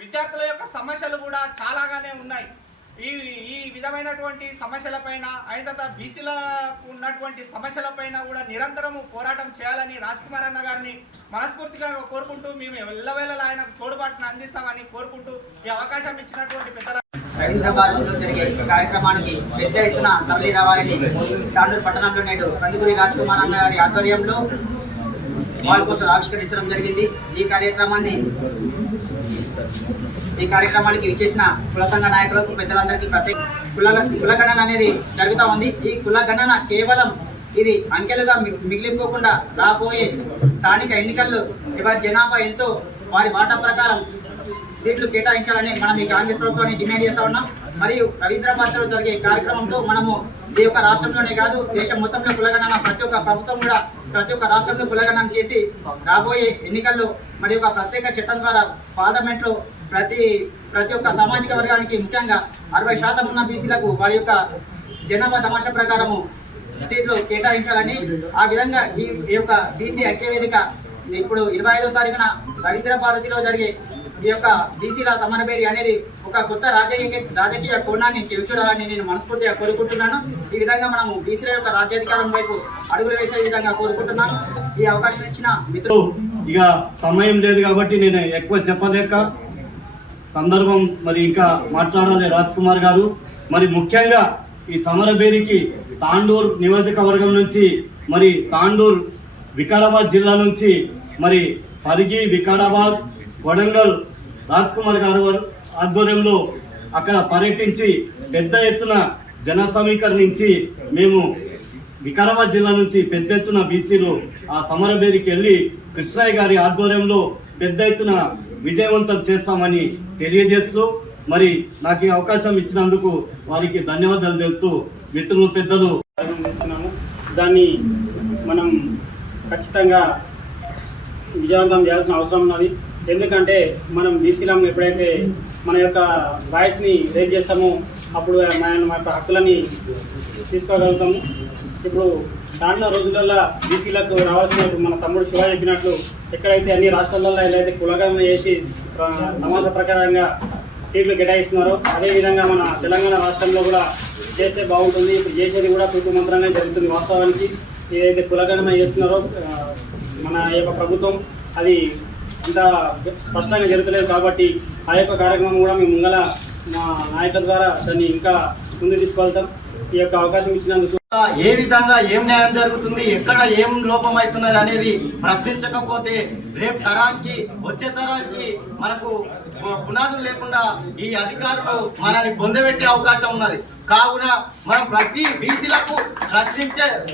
విద్యార్థుల యొక్క సమస్యలు కూడా చాలాగానే ఉన్నాయి. ఈ విధమైనటువంటి సమస్యలపైన అయిన తర్వాత బీసీలకు ఉన్నటువంటి సమస్యలపైన కూడా నిరంతరము పోరాటం చేయాలని రాజ్ కుమార్ అన్న గారిని మనస్ఫూర్తిగా కోరుకుంటూ మేము ఎల్లవేళలా ఆయన తోడ్పాటును అందిస్తామని కోరుకుంటూ ఈ అవకాశం ఇచ్చినటువంటి పెద్దల హైదరాబాద్లో జరిగే కార్యక్రమానికి పెద్ద ఎత్తున తరలి రావాలని తాండూరు పట్టణంలో నేడు కందుకూరి రాజ్ కుమార్ అన్న గారి ఆధ్వర్యంలో వాళ్ళ కోసం ఆవిష్కరించడం జరిగింది. ఈ కార్యక్రమానికి విచ్చేసిన కుల సంఘ నాయకులకు పెద్దలందరికీ ప్రత్యేక కులగణన అనేది జరుగుతూ ఉంది. ఈ కులగణన కేవలం ఇది అంకెలుగా మిగిలిపోకుండా రాబోయే స్థానిక ఎన్నికల్లో ఎవరి జనాభా ఎంతో వారి వాటా ప్రకారం సీట్లు కేటాయించాలని మనం ఈ కాంగ్రెస్ ప్రభుత్వాన్ని డిమాండ్ చేస్తూ ఉన్నాం. మరియు రవీంద్రబాద్లో జరిగే కార్యక్రమంతో మనము ఈ యొక్క రాష్ట్రంలోనే కాదు దేశం మొత్తంలో కులగణన ప్రతి ఒక్క ప్రభుత్వం కూడా ప్రతి ఒక్క రాష్ట్రంలో కులగణన చేసి రాబోయే ఎన్నికల్లో మరి ఒక ప్రత్యేక చట్టం ద్వారా పార్లమెంట్లో ప్రతి ఒక్క సామాజిక వర్గానికి ముఖ్యంగా 60% ఉన్న బీసీలకు వారి యొక్క జనాభా తమాషా ప్రకారము సీట్లు కేటాయించాలని, ఆ విధంగా ఈ యొక్క బీసీ ఐక్యవేదిక ఇప్పుడు 25వ తారీఖున రవీంద్ర భారతిలో జరిగే ఈ యొక్క బీసీల సమరభేరి అనేది ఒక కొత్త రాజకీయ కోణాన్ని చెవిచూడాలని నేను మనస్ఫూర్తిగా కోరుకుంటున్నాను. ఈ విధంగా మనము బీసీల యొక్క రాజ్యాధికారం వైపు అడుగులు వేసే విధంగా కోరుకుంటున్నాను. ఈ అవకాశం ఇచ్చిన మిత్రులు ఇక సమయం లేదు కాబట్టి నేను ఎక్కువ చెప్పలేక సందర్భం మరి ఇంకా మాట్లాడాలి రాజ్ కుమార్ గారు. మరి ముఖ్యంగా ఈ సమరభేరికి తాండూరు నియోజకవర్గం నుంచి మరి తాండూరు వికారాబాద్ జిల్లా నుంచి మరి పరిగి వికారాబాద్ వడంగల్ రాజ్ కుమార్ గారు ఆధ్వర్యంలో అక్కడ పర్యటించి పెద్ద ఎత్తున జన సమీకరించి మేము వికారాబాద్ జిల్లా నుంచి పెద్ద ఎత్తున బీసీలు ఆ సమరభేరికి వెళ్ళి కృష్ణయ్య గారి ఆధ్వర్యంలో పెద్ద ఎత్తున విజయవంతం చేస్తామని తెలియజేస్తూ మరి నాకు ఈ అవకాశం ఇచ్చినందుకు వారికి ధన్యవాదాలు తెలుపుతూ మిత్రులు పెద్దలు దాన్ని మనం ఖచ్చితంగా విజయవంతం చేయాల్సిన అవసరం ఉన్నది. ఎందుకంటే మనం బీసీలం ఎప్పుడైతే మన యొక్క వాయిస్ని రేజ్ చేస్తామో అప్పుడు మన యొక్క హక్కులని తీసుకోగలుగుతాము. ఇప్పుడు రానున్న రోజులలో బీసీలకు రావాల్సిన మన తమ్ముడు శివ చెప్పినట్లు ఎక్కడైతే అన్ని రాష్ట్రాలలో ఎలా అయితే కులగణన చేసి తమాషా ప్రకారంగా సీట్లు కేటాయిస్తున్నారో అదేవిధంగా మన తెలంగాణ రాష్ట్రంలో కూడా చేస్తే బాగుంటుంది. ఇప్పుడు చేసేది కూడా తూతు మంత్రంగా జరుగుతుంది. వాస్తవానికి ఏదైతే కులగణన చేస్తున్నారో మన యొక్క ప్రభుత్వం అది అంత స్పష్టంగా జరుగుతలేదు. కాబట్టి ఆ యొక్క కార్యక్రమం కూడా మేము ముంగల మా నాయకుల ద్వారా దాన్ని ఇంకా ముందు తీసుకువెళ్తాం. ఈ యొక్క అవకాశం ఇచ్చినందుకు ఏ విధంగా ఏం న్యాయం జరుగుతుంది, ఎక్కడ ఏం లోపం అవుతున్నది అనేది ప్రశ్నించకపోతే రేపు తరానికి వచ్చే తరానికి మనకు పునాదులు లేకుండా ఈ అధికారులు మనల్ని పొందబెట్టే అవకాశం ఉన్నది. కావున మనం ప్రతి బీసీలకు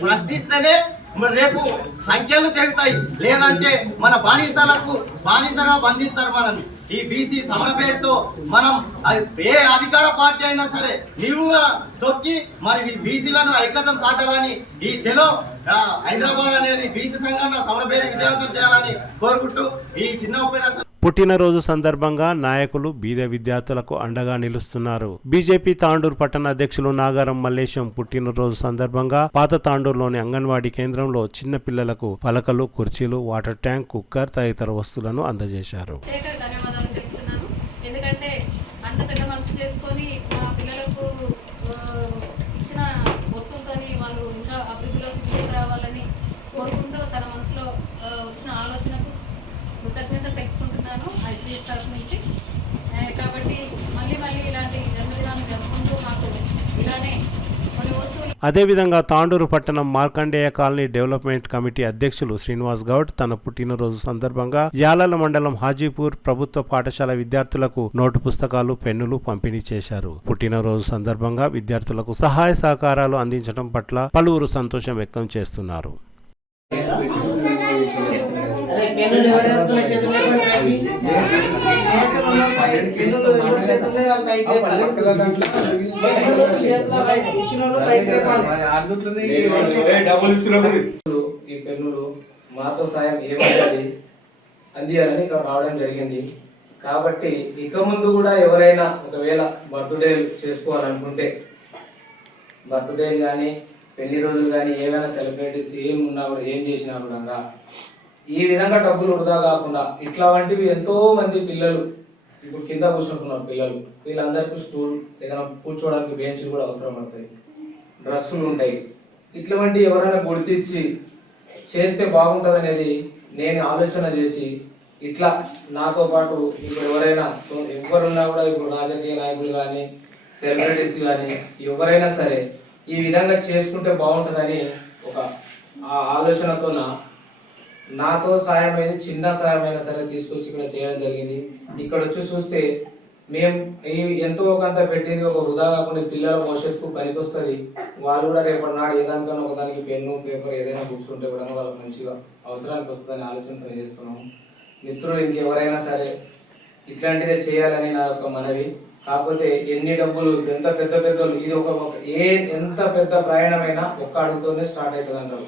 ప్రశ్నిస్తేనే రేపు సంఖ్యలు తెగుతాయి, లేదంటే మన బానిసగా బంధిస్తారు మనల్ని. ఈ బీసీ సమర పేరుతో మనం ఏ అధికార పార్టీ అయినా సరే నిలువుగా తొక్కి మరి బీసీలను ఐక్యతం సాటాలని ఈ చెలో హైదరాబాద్ అనేది బీసీ సంఘటన సమర పేరు విజయవంతం చేయాలని కోరుకుంటూ ఈ చిన్న ఉపన్యాసం. పుట్టినరోజు సందర్భంగా నాయకులు బీద విద్యార్థులకు అండగా నిలుస్తున్నారు. బీజేపీ తాండూరు పట్టణ అధ్యక్షులు నాగారం మల్లేశం పుట్టినరోజు సందర్భంగా పాత తాండూరులోని అంగన్వాడీ కేంద్రంలో చిన్న పిల్లలకు పలకలు, కుర్చీలు, వాటర్ ట్యాంక్, కుక్కర్ తదితర వస్తువులను అందజేశారు. ఎందుకంటే అంత పెద్ద మనసు చేసుకొని మా పిల్లలకు ఇచ్చిన వస్తువులతోని వాళ్ళు ఇంకా అభివృద్ధిలోకి తీసుకురావాలని కోరుకుంటూ తన మనసులో వచ్చిన ఆలోచనకు కృతజ్ఞత పెట్టుకుంటున్నాను ఐసీఎస్ తరఫు నుంచి. కాబట్టి మళ్ళీ ఇలాంటి జన్మదినాలు జరుపుకుంటూ మాకు ఇలానే కొన్ని వస్తువులు. అదేవిధంగా తాండూరు పట్టణం మార్కండేయ కాలనీ డెవలప్మెంట్ కమిటీ అధ్యక్షులు శ్రీనివాస్ గౌడ్ తన పుట్టినరోజు సందర్భంగా యాలల మండలం హాజీపూర్ ప్రభుత్వ పాఠశాల విద్యార్థులకు నోటు పుస్తకాలు, పెన్నులు పంపిణీ చేశారు. పుట్టినరోజు సందర్భంగా విద్యార్థులకు సహాయ సహకారాలు అందించడం పట్ల పలువురు సంతోషం వ్యక్తం చేస్తున్నారు. ఈ పెన్నులు మాతో సాయం ఏమవుతుంది అందియాలని ఇక్కడ రావడం జరిగింది. కాబట్టి ఇక ముందు కూడా ఎవరైనా ఒకవేళ బర్త్డే చేసుకోవాలనుకుంటే బర్త్డేలు కానీ పెళ్లి రోజులు కానీ ఏమైనా సెలబ్రిటీస్ ఏం చేసినా కూడా ఈ విధంగా డబ్బులు వృధా కాకుండా ఇట్లా వంటివి ఎంతో మంది పిల్లలు ఇప్పుడు కింద కూర్చుంటున్నారు పిల్లలు, వీళ్ళందరికీ స్టూల్ ఏదైనా కూర్చోవడానికి బెంచ్లు కూడా అవసరం పడతాయి, డ్రెస్సులు ఉంటాయి. ఇట్లాంటి ఎవరైనా గుర్తించి చేస్తే బాగుంటుంది అనేది నేను ఆలోచన చేసి ఇట్లా నాతో పాటు ఇప్పుడు ఎవరున్నా కూడా ఇప్పుడు రాజకీయ నాయకులు కానీ సెలబ్రిటీస్ కానీ ఎవరైనా సరే ఈ విధంగా చేసుకుంటే బాగుంటుందని ఒక ఆలోచనతో నాతో సాయమైన చిన్న సాయమైనా సరే తీసుకొచ్చి ఇక్కడ చేయడం జరిగింది. ఇక్కడ వచ్చి చూస్తే మేము ఎంతో కొంత పెట్టింది ఒక వృధా కాకుండా పిల్లల భవిష్యత్తుకు పనికొస్తుంది. వాళ్ళు కూడా రేపటి నాడు ఏదానికన్నా ఒకదానికి పెన్ను, పేపర్ ఏదైనా బుక్స్ ఉంటే కూడా వాళ్ళకి మంచిగా అవసరానికి వస్తుందని ఆలోచనతో చేస్తున్నాము. మిత్రులు ఇంకెవరైనా సరే ఇట్లాంటిదే చేయాలని నా యొక్క మనవి. కాకపోతే ఎన్ని డబ్బులు ఎంత పెద్ద ఇది ఎంత పెద్ద ప్రయాణమైనా ఒక్క అడుగుతోనే స్టార్ట్ అవుతుంది అంటారు.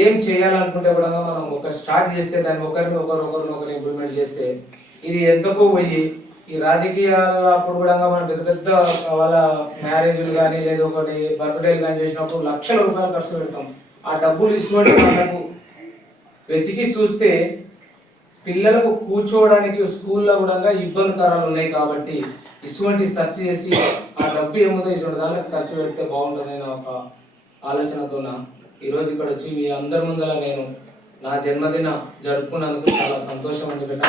ఏం చేయాలనుకుంటే కూడా మనం ఒక స్టార్ట్ చేస్తే దాన్ని ఒకరిని ఇంప్లిమెంట్ చేస్తే ఇది ఎంతకో పోయి ఈ రాజకీయాల అప్పుడు కూడా మనం పెద్ద వాళ్ళ మ్యారేజ్లు కానీ లేదా ఒకటి బర్త్డేలు కానీ చేసినప్పుడు లక్షల రూపాయలు ఖర్చు పెడతాం. ఆ డబ్బులు ఇటువంటి వాళ్ళకు వెతికి చూస్తే పిల్లలకు కూర్చోవడానికి స్కూల్లో కూడా ఇబ్బందికరాలు ఉన్నాయి. కాబట్టి ఇటువంటి సెర్చ్ చేసి ఆ డబ్బు ఏముందో ఇటువంటి దానికి ఖర్చు పెడితే బాగుంటుందని ఒక ఆలోచనతో ఈరోజు ఇక్కడ వచ్చి మీ అందరి ముందర నేను నా జన్మదిన జరుపుకున్నందుకు చాలా సంతోషం అని చెప్పిన.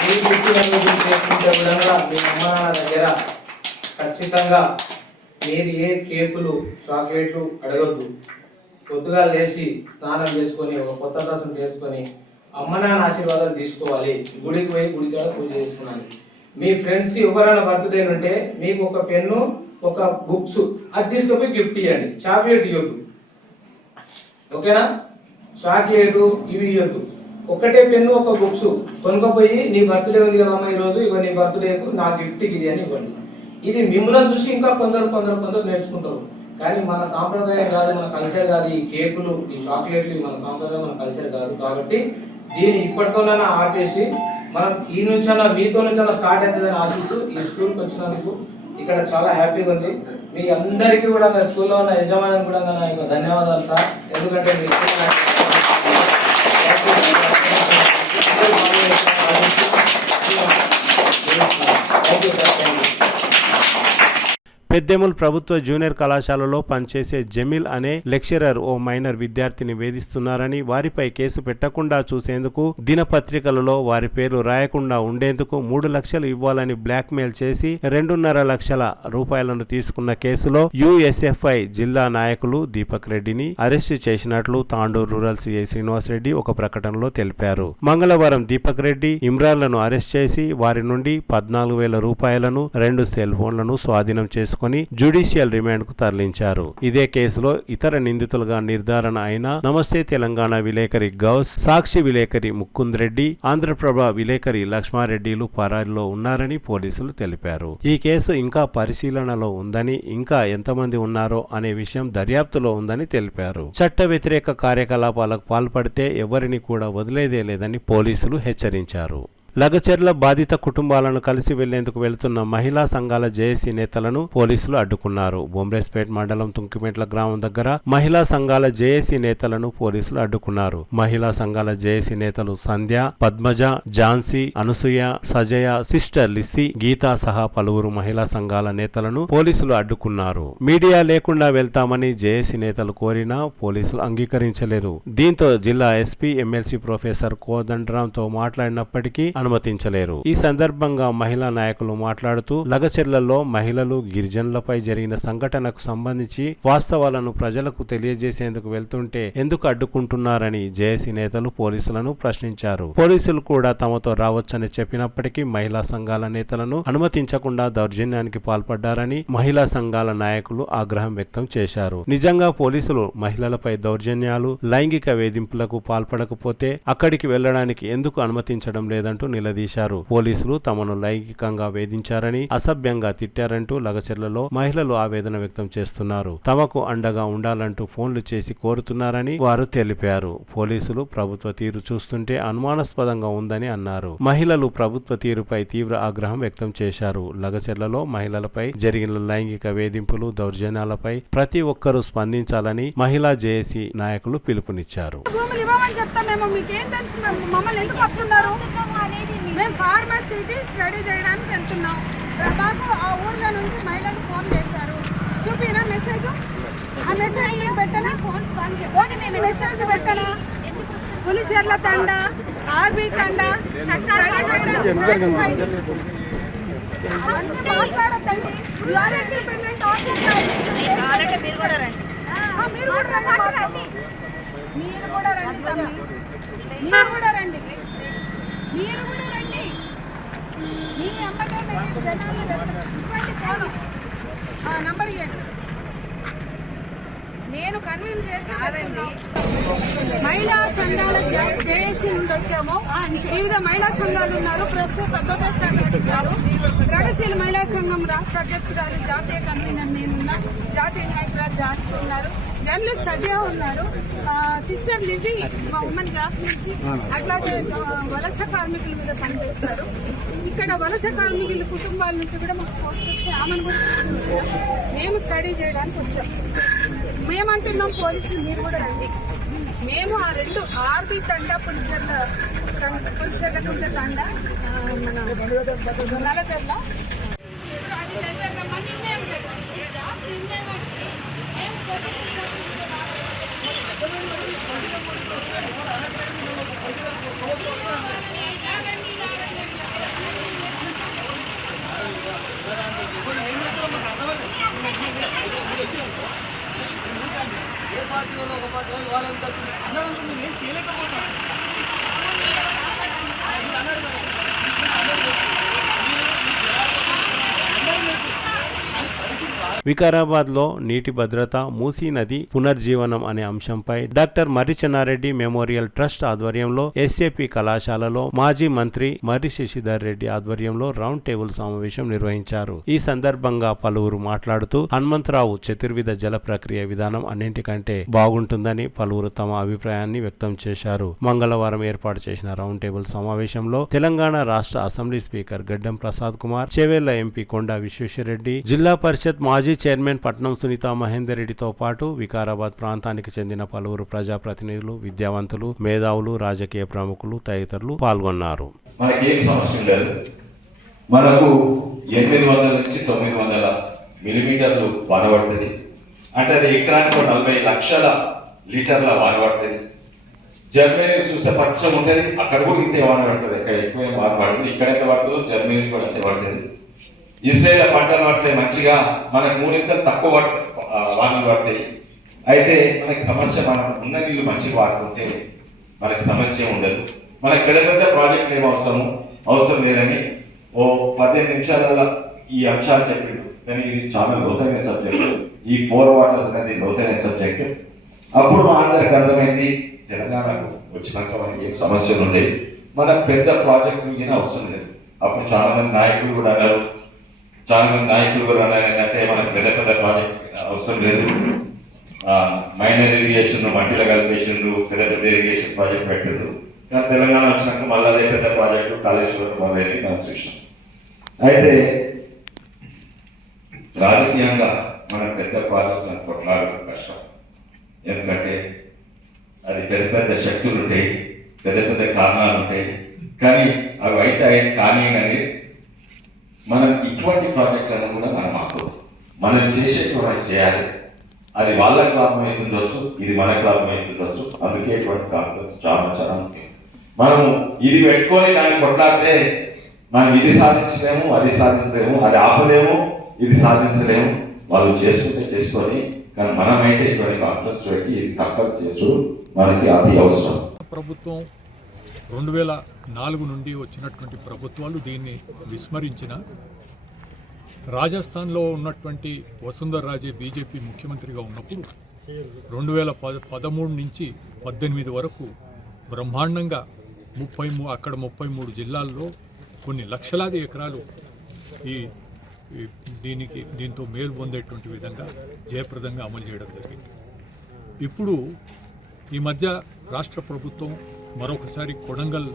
మీ అమ్మ నాన్న దగ్గర ఖచ్చితంగా మీరు ఏ కేకులు, చాక్లెట్లు అడగొద్దు. పొద్దుగా లేచి స్నానం చేసుకొని ఒక కొత్త డ్రెస్సును వేసుకొని అమ్మ నాన్న ఆశీర్వాదాలు తీసుకోవాలి. గుడికి పోయి గుడికాడ పూజ చేసుకున్నాను. మీ ఫ్రెండ్స్ ఎవరైనా బర్త్డే ఉంటే మీకు ఒక పెన్ను, ఒక బుక్స్ అది తీసుకుపోయి గిఫ్ట్ ఇవ్వండి. చాక్లెట్ ఇవ్వద్దు, ఓకేనా? చాక్లెట్ ఇవి ఇవ్వద్దు. ఒకటే పెన్ను, ఒక బుక్స్ కొనుక్కపోయి నీ బర్త్డే ఉంది కదమ్మా ఈరోజు, ఇవ్వ నీ బర్త్డేకు నా గిఫ్ట్ ఇది అని ఇవ్వండి. ఇది మిమ్మల్ని చూసి ఇంకా కొందరు నేర్చుకుంటారు. కానీ మన సాంప్రదాయం కాదు, మన కల్చర్ కాదు. ఈ కేకులు, ఈ చాక్లెట్లు మన సాంప్రదాయం, మన కల్చర్ కాదు. కాబట్టి దీన్ని ఇప్పటితోనైనా ఆపేసి మనం ఈ నుంచైనా మీతో నుంచైనా స్టార్ట్ అవుతుందని ఆశిస్తూ ఈ స్కూల్కి వచ్చినందుకు ఇక్కడ చాలా హ్యాపీగా ఉంది. మీ అందరికీ కూడా నా స్కూల్లో ఉన్న యజమాని కూడా నా యొక్క ధన్యవాదాలు సార్. ఎందుకంటే మీ పెద్దెముల్ ప్రభుత్వ జూనియర్ కళాశాలలో పనిచేసే జమీల్ అనే లెక్చరర్ ఓ మైనర్ విద్యార్థిని వేధిస్తున్నారని, వారిపై కేసు పెట్టకుండా చూసేందుకు, దినపత్రికలలో వారి పేర్లు రాయకుండా ఉండేందుకు 3 లక్షలు ఇవ్వాలని బ్లాక్మెయిల్ చేసి 2.5 లక్షల రూపాయలను తీసుకున్న కేసులో యుఎస్ఎఫ్ఐ జిల్లా నాయకులు దీపక్ రెడ్డిని అరెస్టు చేసినట్లు తాండూరు రూరల్ సిఐ శ్రీనివాస్ రెడ్డి ఒక ప్రకటనలో తెలిపారు. మంగళవారం దీపక్ రెడ్డి, ఇమ్రాన్లను అరెస్ట్ చేసి వారి నుండి 14,000 రూపాయలను, 2 సెల్ ఫోన్లను స్వాధీనం చేసుకుని జ్యుడిషియల్ రిమాండ్ కు తరలించారు. ఇదే కేసులో ఇతర నిందితులుగా నిర్ధారణ అయిన నమస్తే తెలంగాణ విలేకరి గౌస్, సాక్షి విలేకరి ముకుంద్ రెడ్డి, ఆంధ్రప్రభ విలేకరి లక్ష్మారెడ్డిలు పరారీలో ఉన్నారని పోలీసులు తెలిపారు. ఈ కేసు ఇంకా పరిశీలనలో ఉందని, ఇంకా ఎంతమంది ఉన్నారో అనే విషయం దర్యాప్తులో ఉందని తెలిపారు. చట్ట వ్యతిరేక కార్యకలాపాలకు పాల్పడితే ఎవరిని కూడా వదిలేదే లేదని పోలీసులు హెచ్చరించారు. లగచెర్ల బాధిత కుటుంబాలను కలిసి వెళ్లేందుకు వెళుతున్న మహిళా సంఘాల జేఏసీ నేతలను పోలీసులు అడ్డుకున్నారు. బొంబ్రేస్పేట్ మండలం తుంకిమెట్ల గ్రామం దగ్గర మహిళా సంఘాల జేఏసీ నేతలను పోలీసులు అడ్డుకున్నారు. మహిళా సంఘాల జేఏసీ నేతలు సంధ్య, పద్మజ, ఝాన్సీ, అనసూయ, సజయ, సిస్టర్ లిస్సీ, గీతా సహా పలువురు మహిళా సంఘాల నేతలను పోలీసులు అడ్డుకున్నారు. మీడియా లేకుండా వెళ్తామని జేఏసీ నేతలు కోరినా పోలీసులు అంగీకరించలేదు. దీంతో జిల్లా ఎస్పీ, ఎమ్మెల్సీ ప్రొఫెసర్ కోదండరాంతో మాట్లాడినప్పటికీ అనుమతించలేరు. ఈ సందర్భంగా మహిళా నాయకులు మాట్లాడుతూ, లగచెర్లలో మహిళలు, గిరిజనులపై జరిగిన సంఘటనకు సంబంధించి వాస్తవాలను ప్రజలకు తెలియజేసేందుకు వెళ్తుంటే ఎందుకు అడ్డుకుంటున్నారని జేఏసీ నేతలు పోలీసులను ప్రశ్నించారు. పోలీసులు కూడా తమతో రావచ్చని చెప్పినప్పటికీ మహిళా సంఘాల నేతలను అనుమతించకుండా దౌర్జన్యానికి పాల్పడ్డారని మహిళా సంఘాల నాయకులు ఆగ్రహం వ్యక్తం చేశారు. నిజంగా పోలీసులు మహిళలపై దౌర్జన్యాలు, లైంగిక వేధింపులకు పాల్పడకపోతే అక్కడికి వెళ్లడానికి ఎందుకు అనుమతించడం లేదంటూ నిలదీశారు. పోలీసులు తమను లైంగికంగా వేధించారని, అసభ్యంగా తిట్టారంటూ లగచెర్లలో మహిళలు ఆవేదన వ్యక్తం చేస్తున్నారు. తమకు అండగా ఉండాలంటూ ఫోన్లు చేసి కోరుతున్నారని వారు తెలిపారు. పోలీసులు ప్రభుత్వ తీరు చూస్తుంటే అనుమానాస్పదంగా ఉందని అన్నారు. మహిళలు ప్రభుత్వ తీరుపై తీవ్ర ఆగ్రహం వ్యక్తం చేశారు. లగచెర్లలో మహిళలపై జరిగిన లైంగిక వేధింపులు, దౌర్జన్యాలపై ప్రతి ఒక్కరూ స్పందించాలని మహిళా జేఏసీ నాయకులు పిలుపునిచ్చారు. మేము ఫార్మసీకి స్టడీ చేయడానికి వెళ్తున్నాం. మాకు ఆ ఊర్లో నుంచి మహిళలు ఫోన్ చేశారు. చూపినా మెసేజ్, ఆ మెసేజ్ మేము పెట్టనా, మెసేజ్ పెట్టనా, పులిచెర్ల తండ, ఆర్బీ తండ స్టడీ చేయడానికి అవన్నీ మాట్లాడద్దండి. మీరు కూడా రండి, మీరు కూడా రండి. మీ అమ్మటే మేము జనాలు నంబర్ ఇవ్వండి. నేను కన్విన్స్ చేస్తానండి. మహిళా సంఘాల జేఏసీ నుండి వచ్చాము. వివిధ మహిళా సంఘాలు ఉన్నారు. ప్రస్తుతం పెద్దోదయ ఉన్నారు. ప్రగతిశీల మహిళా సంఘం రాష్ట్ర అధ్యక్షురాలు, జాతీయ కన్వీనర్ నేనున్నా, జాతీయ నాయకురాలు ఝాన్సీ ఉన్నారు, జర్నలిస్ట్ సజయ ఉన్నారు, సిస్టర్ లిజీ మా ఉమెన్ జాబ్ నుంచి, అట్లాగే వలస కార్మికుల మీద పనిచేస్తారు. ఇక్కడ వలస కార్మికుల కుటుంబాల నుంచి కూడా మాకు ఫోన్ చేస్తే ఆమెను కూడా మేము స్టడీ చేయడానికి వచ్చాం. మేమంటున్నాం పోలీసులు మీరు కూడా రండి. మేము ఆ 2 ఆర్బీ తండ, పులిచెర్ల తండ, మన నలచెర్ల అది జరిగాక మా నిర్ణయం ఏ పార్టీ వాళ్ళు ఒక పార్టీ వాళ్ళు వాళ్ళంతా నేను చేయలేకపోతాను. వికారాబాద్ లో నీటి భద్రత, మూసీ నది పునర్జీవనం అనే అంశంపై డాక్టర్ మర్రి చెన్నారెడ్డి మెమోరియల్ ట్రస్ట్ ఆధ్వర్యంలో ఎస్ఏపి కళాశాలలో మాజీ మంత్రి మర్రి శశిధర్ రెడ్డి ఆధ్వర్యంలో రౌండ్ టేబుల్ సమావేశం నిర్వహించారు. ఈ సందర్భంగా పలువురు మాట్లాడుతూ హనుమంతరావు చతుర్విధ జల ప్రక్రియ విధానం అన్నింటికంటే బాగుంటుందని పలువురు తమ అభిప్రాయాన్ని వ్యక్తం చేశారు. మంగళవారం ఏర్పాటు చేసిన రౌండ్ టేబుల్ సమావేశంలో తెలంగాణ రాష్ట్ర అసెంబ్లీ స్పీకర్ గడ్డం ప్రసాద్ కుమార్, చేవెళ్ల ఎంపీ కొండా విశ్వేశ్వరరెడ్డి, జిల్లా పరిషత్ మాజీ చైర్మన్ పట్నం సునీత మహేందర్ రెడ్డితో పాటు వికారాబాద్ ప్రాంతానికి చెందిన పలువురు ప్రజాప్రతినిధులు, విద్యావంతులు, మేధావులు, రాజకీయ ప్రముఖులు తదితరులు పాల్గొన్నారు. మనకేం సమస్య ఉండదు. మనకు 800 నుంచి 900 మిల్లీమీటర్లు వాన పడుతుంది. అంటే అది ఎకరానికి 40 లక్షల లీటర్ల వాన పడుతుంది. జర్మనీ చూస్తే పచ్చం ఉంటుంది, అక్కడ కూడా ఇంతే వాన పడుతుంది. ఇక్కడ ఎక్కువ వాన పడుతుంది, ఇక్కడైతే పడుతుందో జర్మనీ కూడా అంతే పడుతుంది. ఇస్రాయేల్ పంటలు పడితే మంచిగా మనకు 3 తక్కువ వానలు పడతాయి. అయితే మనకి సమస్య, మనం ఉన్న నీళ్ళు మంచిగా వాడుకుంటే మనకి సమస్య ఉండదు. మనకి పెద్ద పెద్ద ప్రాజెక్టులు ఏం అవసరం లేదని 15 నిమిషాల ఈ అంశాలు చెప్పిండు. కానీ ఇది చాలా లోతైన సబ్జెక్టు. ఈ 4 వాటర్స్ అనేది లోతైన సబ్జెక్టు. అప్పుడు మా అందరికి అర్థమైంది, తెలంగాణకు వచ్చినాక మనకి ఏం సమస్యలు ఉండేవి, మనకు పెద్ద ప్రాజెక్టులు ఏం అవసరం లేదు. అప్పుడు చాలా మంది నాయకులు కూడా అన్నారు ఏంటంటే మనకు పెద్ద పెద్ద ప్రాజెక్ట్ అవసరం లేదు, మైనర్ ఇరిగేషన్, మట్టిలో కలిపేషన్లు, పెద్ద పెద్ద ఇరిగేషన్ ప్రాజెక్ట్ పెట్టారు. కానీ తెలంగాణ వచ్చినాక మళ్ళీ అదే పెద్ద ప్రాజెక్టు కాళేశ్వరం అనేది మనం చూసాం. అయితే రాజకీయంగా మనం పెద్ద ప్రాజెక్టులను కొట్లాడడం కష్టం. ఎందుకంటే అది పెద్ద పెద్ద శక్తులు ఉంటాయి, పెద్ద పెద్ద కారణాలు ఉంటాయి. కానీ అవి అయితే కానీ మనం ఇటువంటి ప్రాజెక్టులను కూడా మనం ఆపదు. మనం చేసేది మనం చేయాలి. అది వాళ్ళకి లాభం అవుతుండొచ్చు, ఇది మనకు లాభం అవుతుండొచ్చు. అందుకే ఇటువంటి కాన్ఫరెన్స్ చాలా చాలా ముఖ్యం. మనం ఇది పెట్టుకొని దాన్ని కొట్లాడితే మనం ఇది సాధించలేము, అది సాధించలేము, అది ఆపలేము, ఇది సాధించలేము. వాళ్ళు చేసుకుంటే చేసుకొని, కానీ మనమైతే ఇటువంటి కాన్ఫరెన్స్ పెట్టి ఇది తక్కువ చేసు మనకి అతి అవసరం. ప్రభుత్వం 2004 నుండి వచ్చినటువంటి ప్రభుత్వాలు దీన్ని విస్మరించిన, రాజస్థాన్లో ఉన్నటువంటి వసుంధర రాజే బీజేపీ ముఖ్యమంత్రిగా ఉన్నప్పుడు 2013 నుంచి 18 వరకు బ్రహ్మాండంగా అక్కడ 33 జిల్లాల్లో కొన్ని లక్షలాది ఎకరాలు దీంతో మేలు పొందేటువంటి విధంగా జయప్రదంగా అమలు చేయడం జరిగింది. ఇప్పుడు ఈ మధ్య రాష్ట్ర ప్రభుత్వం మరొకసారి Kodangal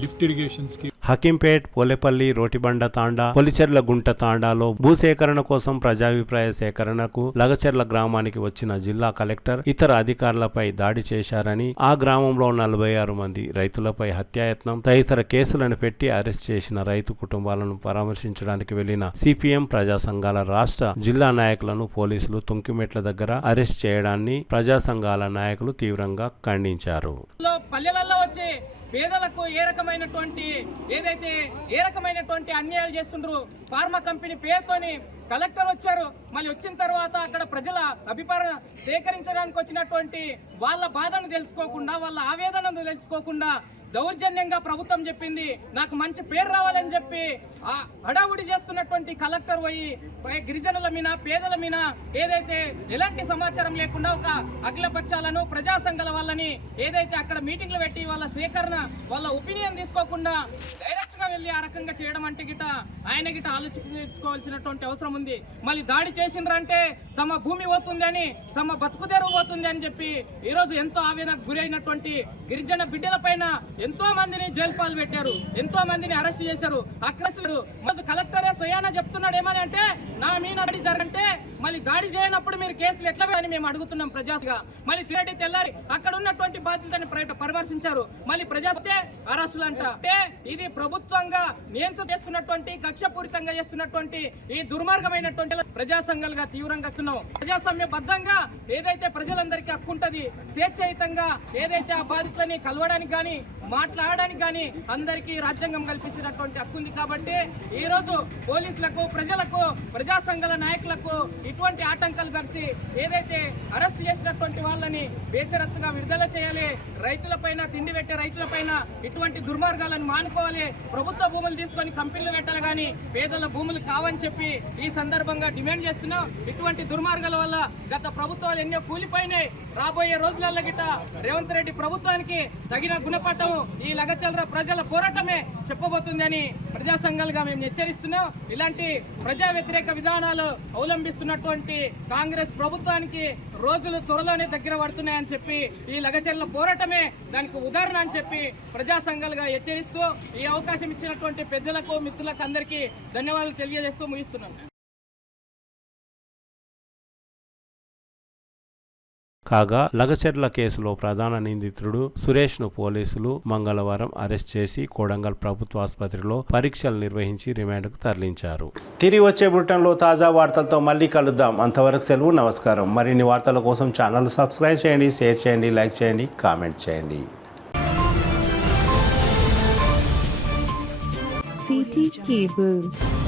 lift irrigation scheme, Hakimpet, Polepally, Rotibanda Thanda, Kolicherla Gunta తాండాలో భూసేకరణ కోసం ప్రజాభిప్రాయ సేకరణకు లగచెర్ల గ్రామానికి వచ్చిన జిల్లా కలెక్టర్ ఇతర అధికారులపై దాడి చేశారని, ఆ గ్రామంలో 46 మంది రైతులపై హత్యాయత్నం తదితర కేసులను పెట్టి అరెస్ట్ చేసిన రైతు కుటుంబాలను పరామర్శించడానికి వెళ్లిన సిపిఎం ప్రజా సంఘాల రాష్ట్ర జిల్లా నాయకులను పోలీసులు తుంకిమెట్ల దగ్గర అరెస్ట్ చేయడాన్ని ప్రజా సంఘాల నాయకులు తీవ్రంగా ఖండించారు. పేదలకు ఏ రకమైనటువంటి అన్యాయాలు చేస్తుండ్రు. ఫార్మా కంపెనీ పేరుతోని కలెక్టర్ వచ్చారు, మళ్ళీ వచ్చిన తర్వాత అక్కడ ప్రజల అభిప్రాయం సేకరించడానికి వచ్చినటువంటి వాళ్ళ బాధను తెలుసుకోకుండా, వాళ్ళ ఆవేదనను తెలుసుకోకుండా దౌర్జన్యంగా ప్రభుత్వం చెప్పింది నాకు మంచి పేరు రావాలని చెప్పి హడావుడి చేస్తున్నటువంటి కలెక్టర్ పోయి గిరిజనుల మీద, పేదల మీద ఏదైతే ఎలాంటి సమాచారం లేకుండా ఒక అఖిల పక్షాలను, ప్రజా సంఘాల వాళ్ళని ఏదైతే అక్కడ మీటింగ్లు పెట్టి వాళ్ళ సేకరణ, వాళ్ళ ఒపీనియన్ తీసుకోకుండా డైరెక్ట్ గా వెళ్ళి ఆ రకంగా చేయడం అంటే ఆయన ఆలోచించుకోవాల్సినటువంటి అవసరం ఉంది. మళ్ళీ దాడి చేసిండ్రంటే తమ భూమి పోతుంది అని, తమ బతుకు తెరువు పోతుంది అని చెప్పి ఈరోజు ఎంతో ఆవేదనకు గురైనటువంటి గిరిజన బిడ్డల పైన ఎంతో మందిని జైలు పాలు పెట్టారు, ఎంతో మందిని అరెస్ట్ చేశారు. కలెక్టరే స్వయాన చెప్తున్నాడు ఏమని అంటే, నా మీద దాడి జరగంటే మళ్ళీ దాడి చేయనప్పుడు మీరు కేసులు ఎట్లా అని మేము అడుగుతున్నాం ప్రజాగా. మళ్ళీ తిరటి తెల్లారి అక్కడ ఉన్నటువంటి బాధ్యతని పరామర్శించారు. మళ్ళీ ప్రజాస్తే అరెస్టులు అంట. అంటే ఇది ప్రభుత్వంగా నియంత్రణ చేస్తున్నటువంటి, కక్షపూరితంగా చేస్తున్నటువంటి ఈ దుర్మార్గమైనటువంటి ప్రజా సంఘాలుగా తీవ్రంగా వస్తున్నాం. ప్రజాస్వామ్యబద్ధంగా ఏదైతే ప్రజలందరికీ హక్కు ఉంటది, స్వేచ్ఛాయుతంగా ఏదైతే ఆ బాధితులని కలవడానికి కానీ, మాట్లాడడానికి కానీ అందరికీ రాజ్యాంగం కల్పించినటువంటి హక్కు ఉంది. కాబట్టి ఈ రోజు పోలీసులకు, ప్రజలకు, ప్రజా సంఘాల నాయకులకు ఇటువంటి ఆటంకాలు కలిసి ఏదైతే అరెస్ట్ చేసినటువంటి వాళ్ళని బేషరత్తుగా విడుదల చేయాలి. రైతులపైన, తిండి పెట్టే రైతులపైన ఇటువంటి దుర్మార్గాలను మానుకోవాలి. ప్రభుత్వ భూములు తీసుకొని కంపెనీలు పెట్టాలి, కానీ పేదల భూములు కావని చెప్పి ఈ సందర్భంగా డిమాండ్ చేస్తున్నాం. ఇటువంటి దుర్మార్గాల వల్ల గత ప్రభుత్వాలు ఎన్నో కూలిపోయినాయి. రాబోయే రోజులలో గిట్ట రేవంత్ రెడ్డి ప్రభుత్వానికి తగిన గుణపాఠం ఈ లగచర్ల ప్రజల పోరాటమే చెప్పబోతుందని ప్రజా సంఘాలుగా మేము హెచ్చరిస్తున్నాం. ఇలాంటి ప్రజా వ్యతిరేక విధానాలు అవలంబిస్తున్నటువంటి కాంగ్రెస్ ప్రభుత్వానికి రోజులు త్వరలోనే దగ్గర పడుతున్నాయని చెప్పి ఈ లగచర్ల పోరాటమే దానికి ఉదాహరణ అని చెప్పి ప్రజా సంఘాలుగా హెచ్చరిస్తూ ఈ అవకాశం ఇచ్చినటువంటి పెద్దలకు, మిత్రులకు అందరికీ ధన్యవాదాలు తెలియజేస్తూ ముగిస్తున్నాం. కాగా లగచెర్ల కేసులో ప్రధాన నిందితుడు సురేష్ ను పోలీసులు మంగళవారం అరెస్ట్ చేసి కొడంగల్ ప్రభుత్వ ఆసుపత్రిలో పరీక్షలు నిర్వహించి రిమాండ్కు తరలించారు. తిరిగి వచ్చే బులెటిన్లో తాజా వార్తలతో మళ్ళీ కలుద్దాం. అంతవరకు సెలవు. నమస్కారం. మరిన్ని వార్తల కోసం ఛానల్ సబ్స్క్రైబ్ చేయండి, షేర్ చేయండి, లైక్ చేయండి, కామెంట్ చేయండి. CT Cable.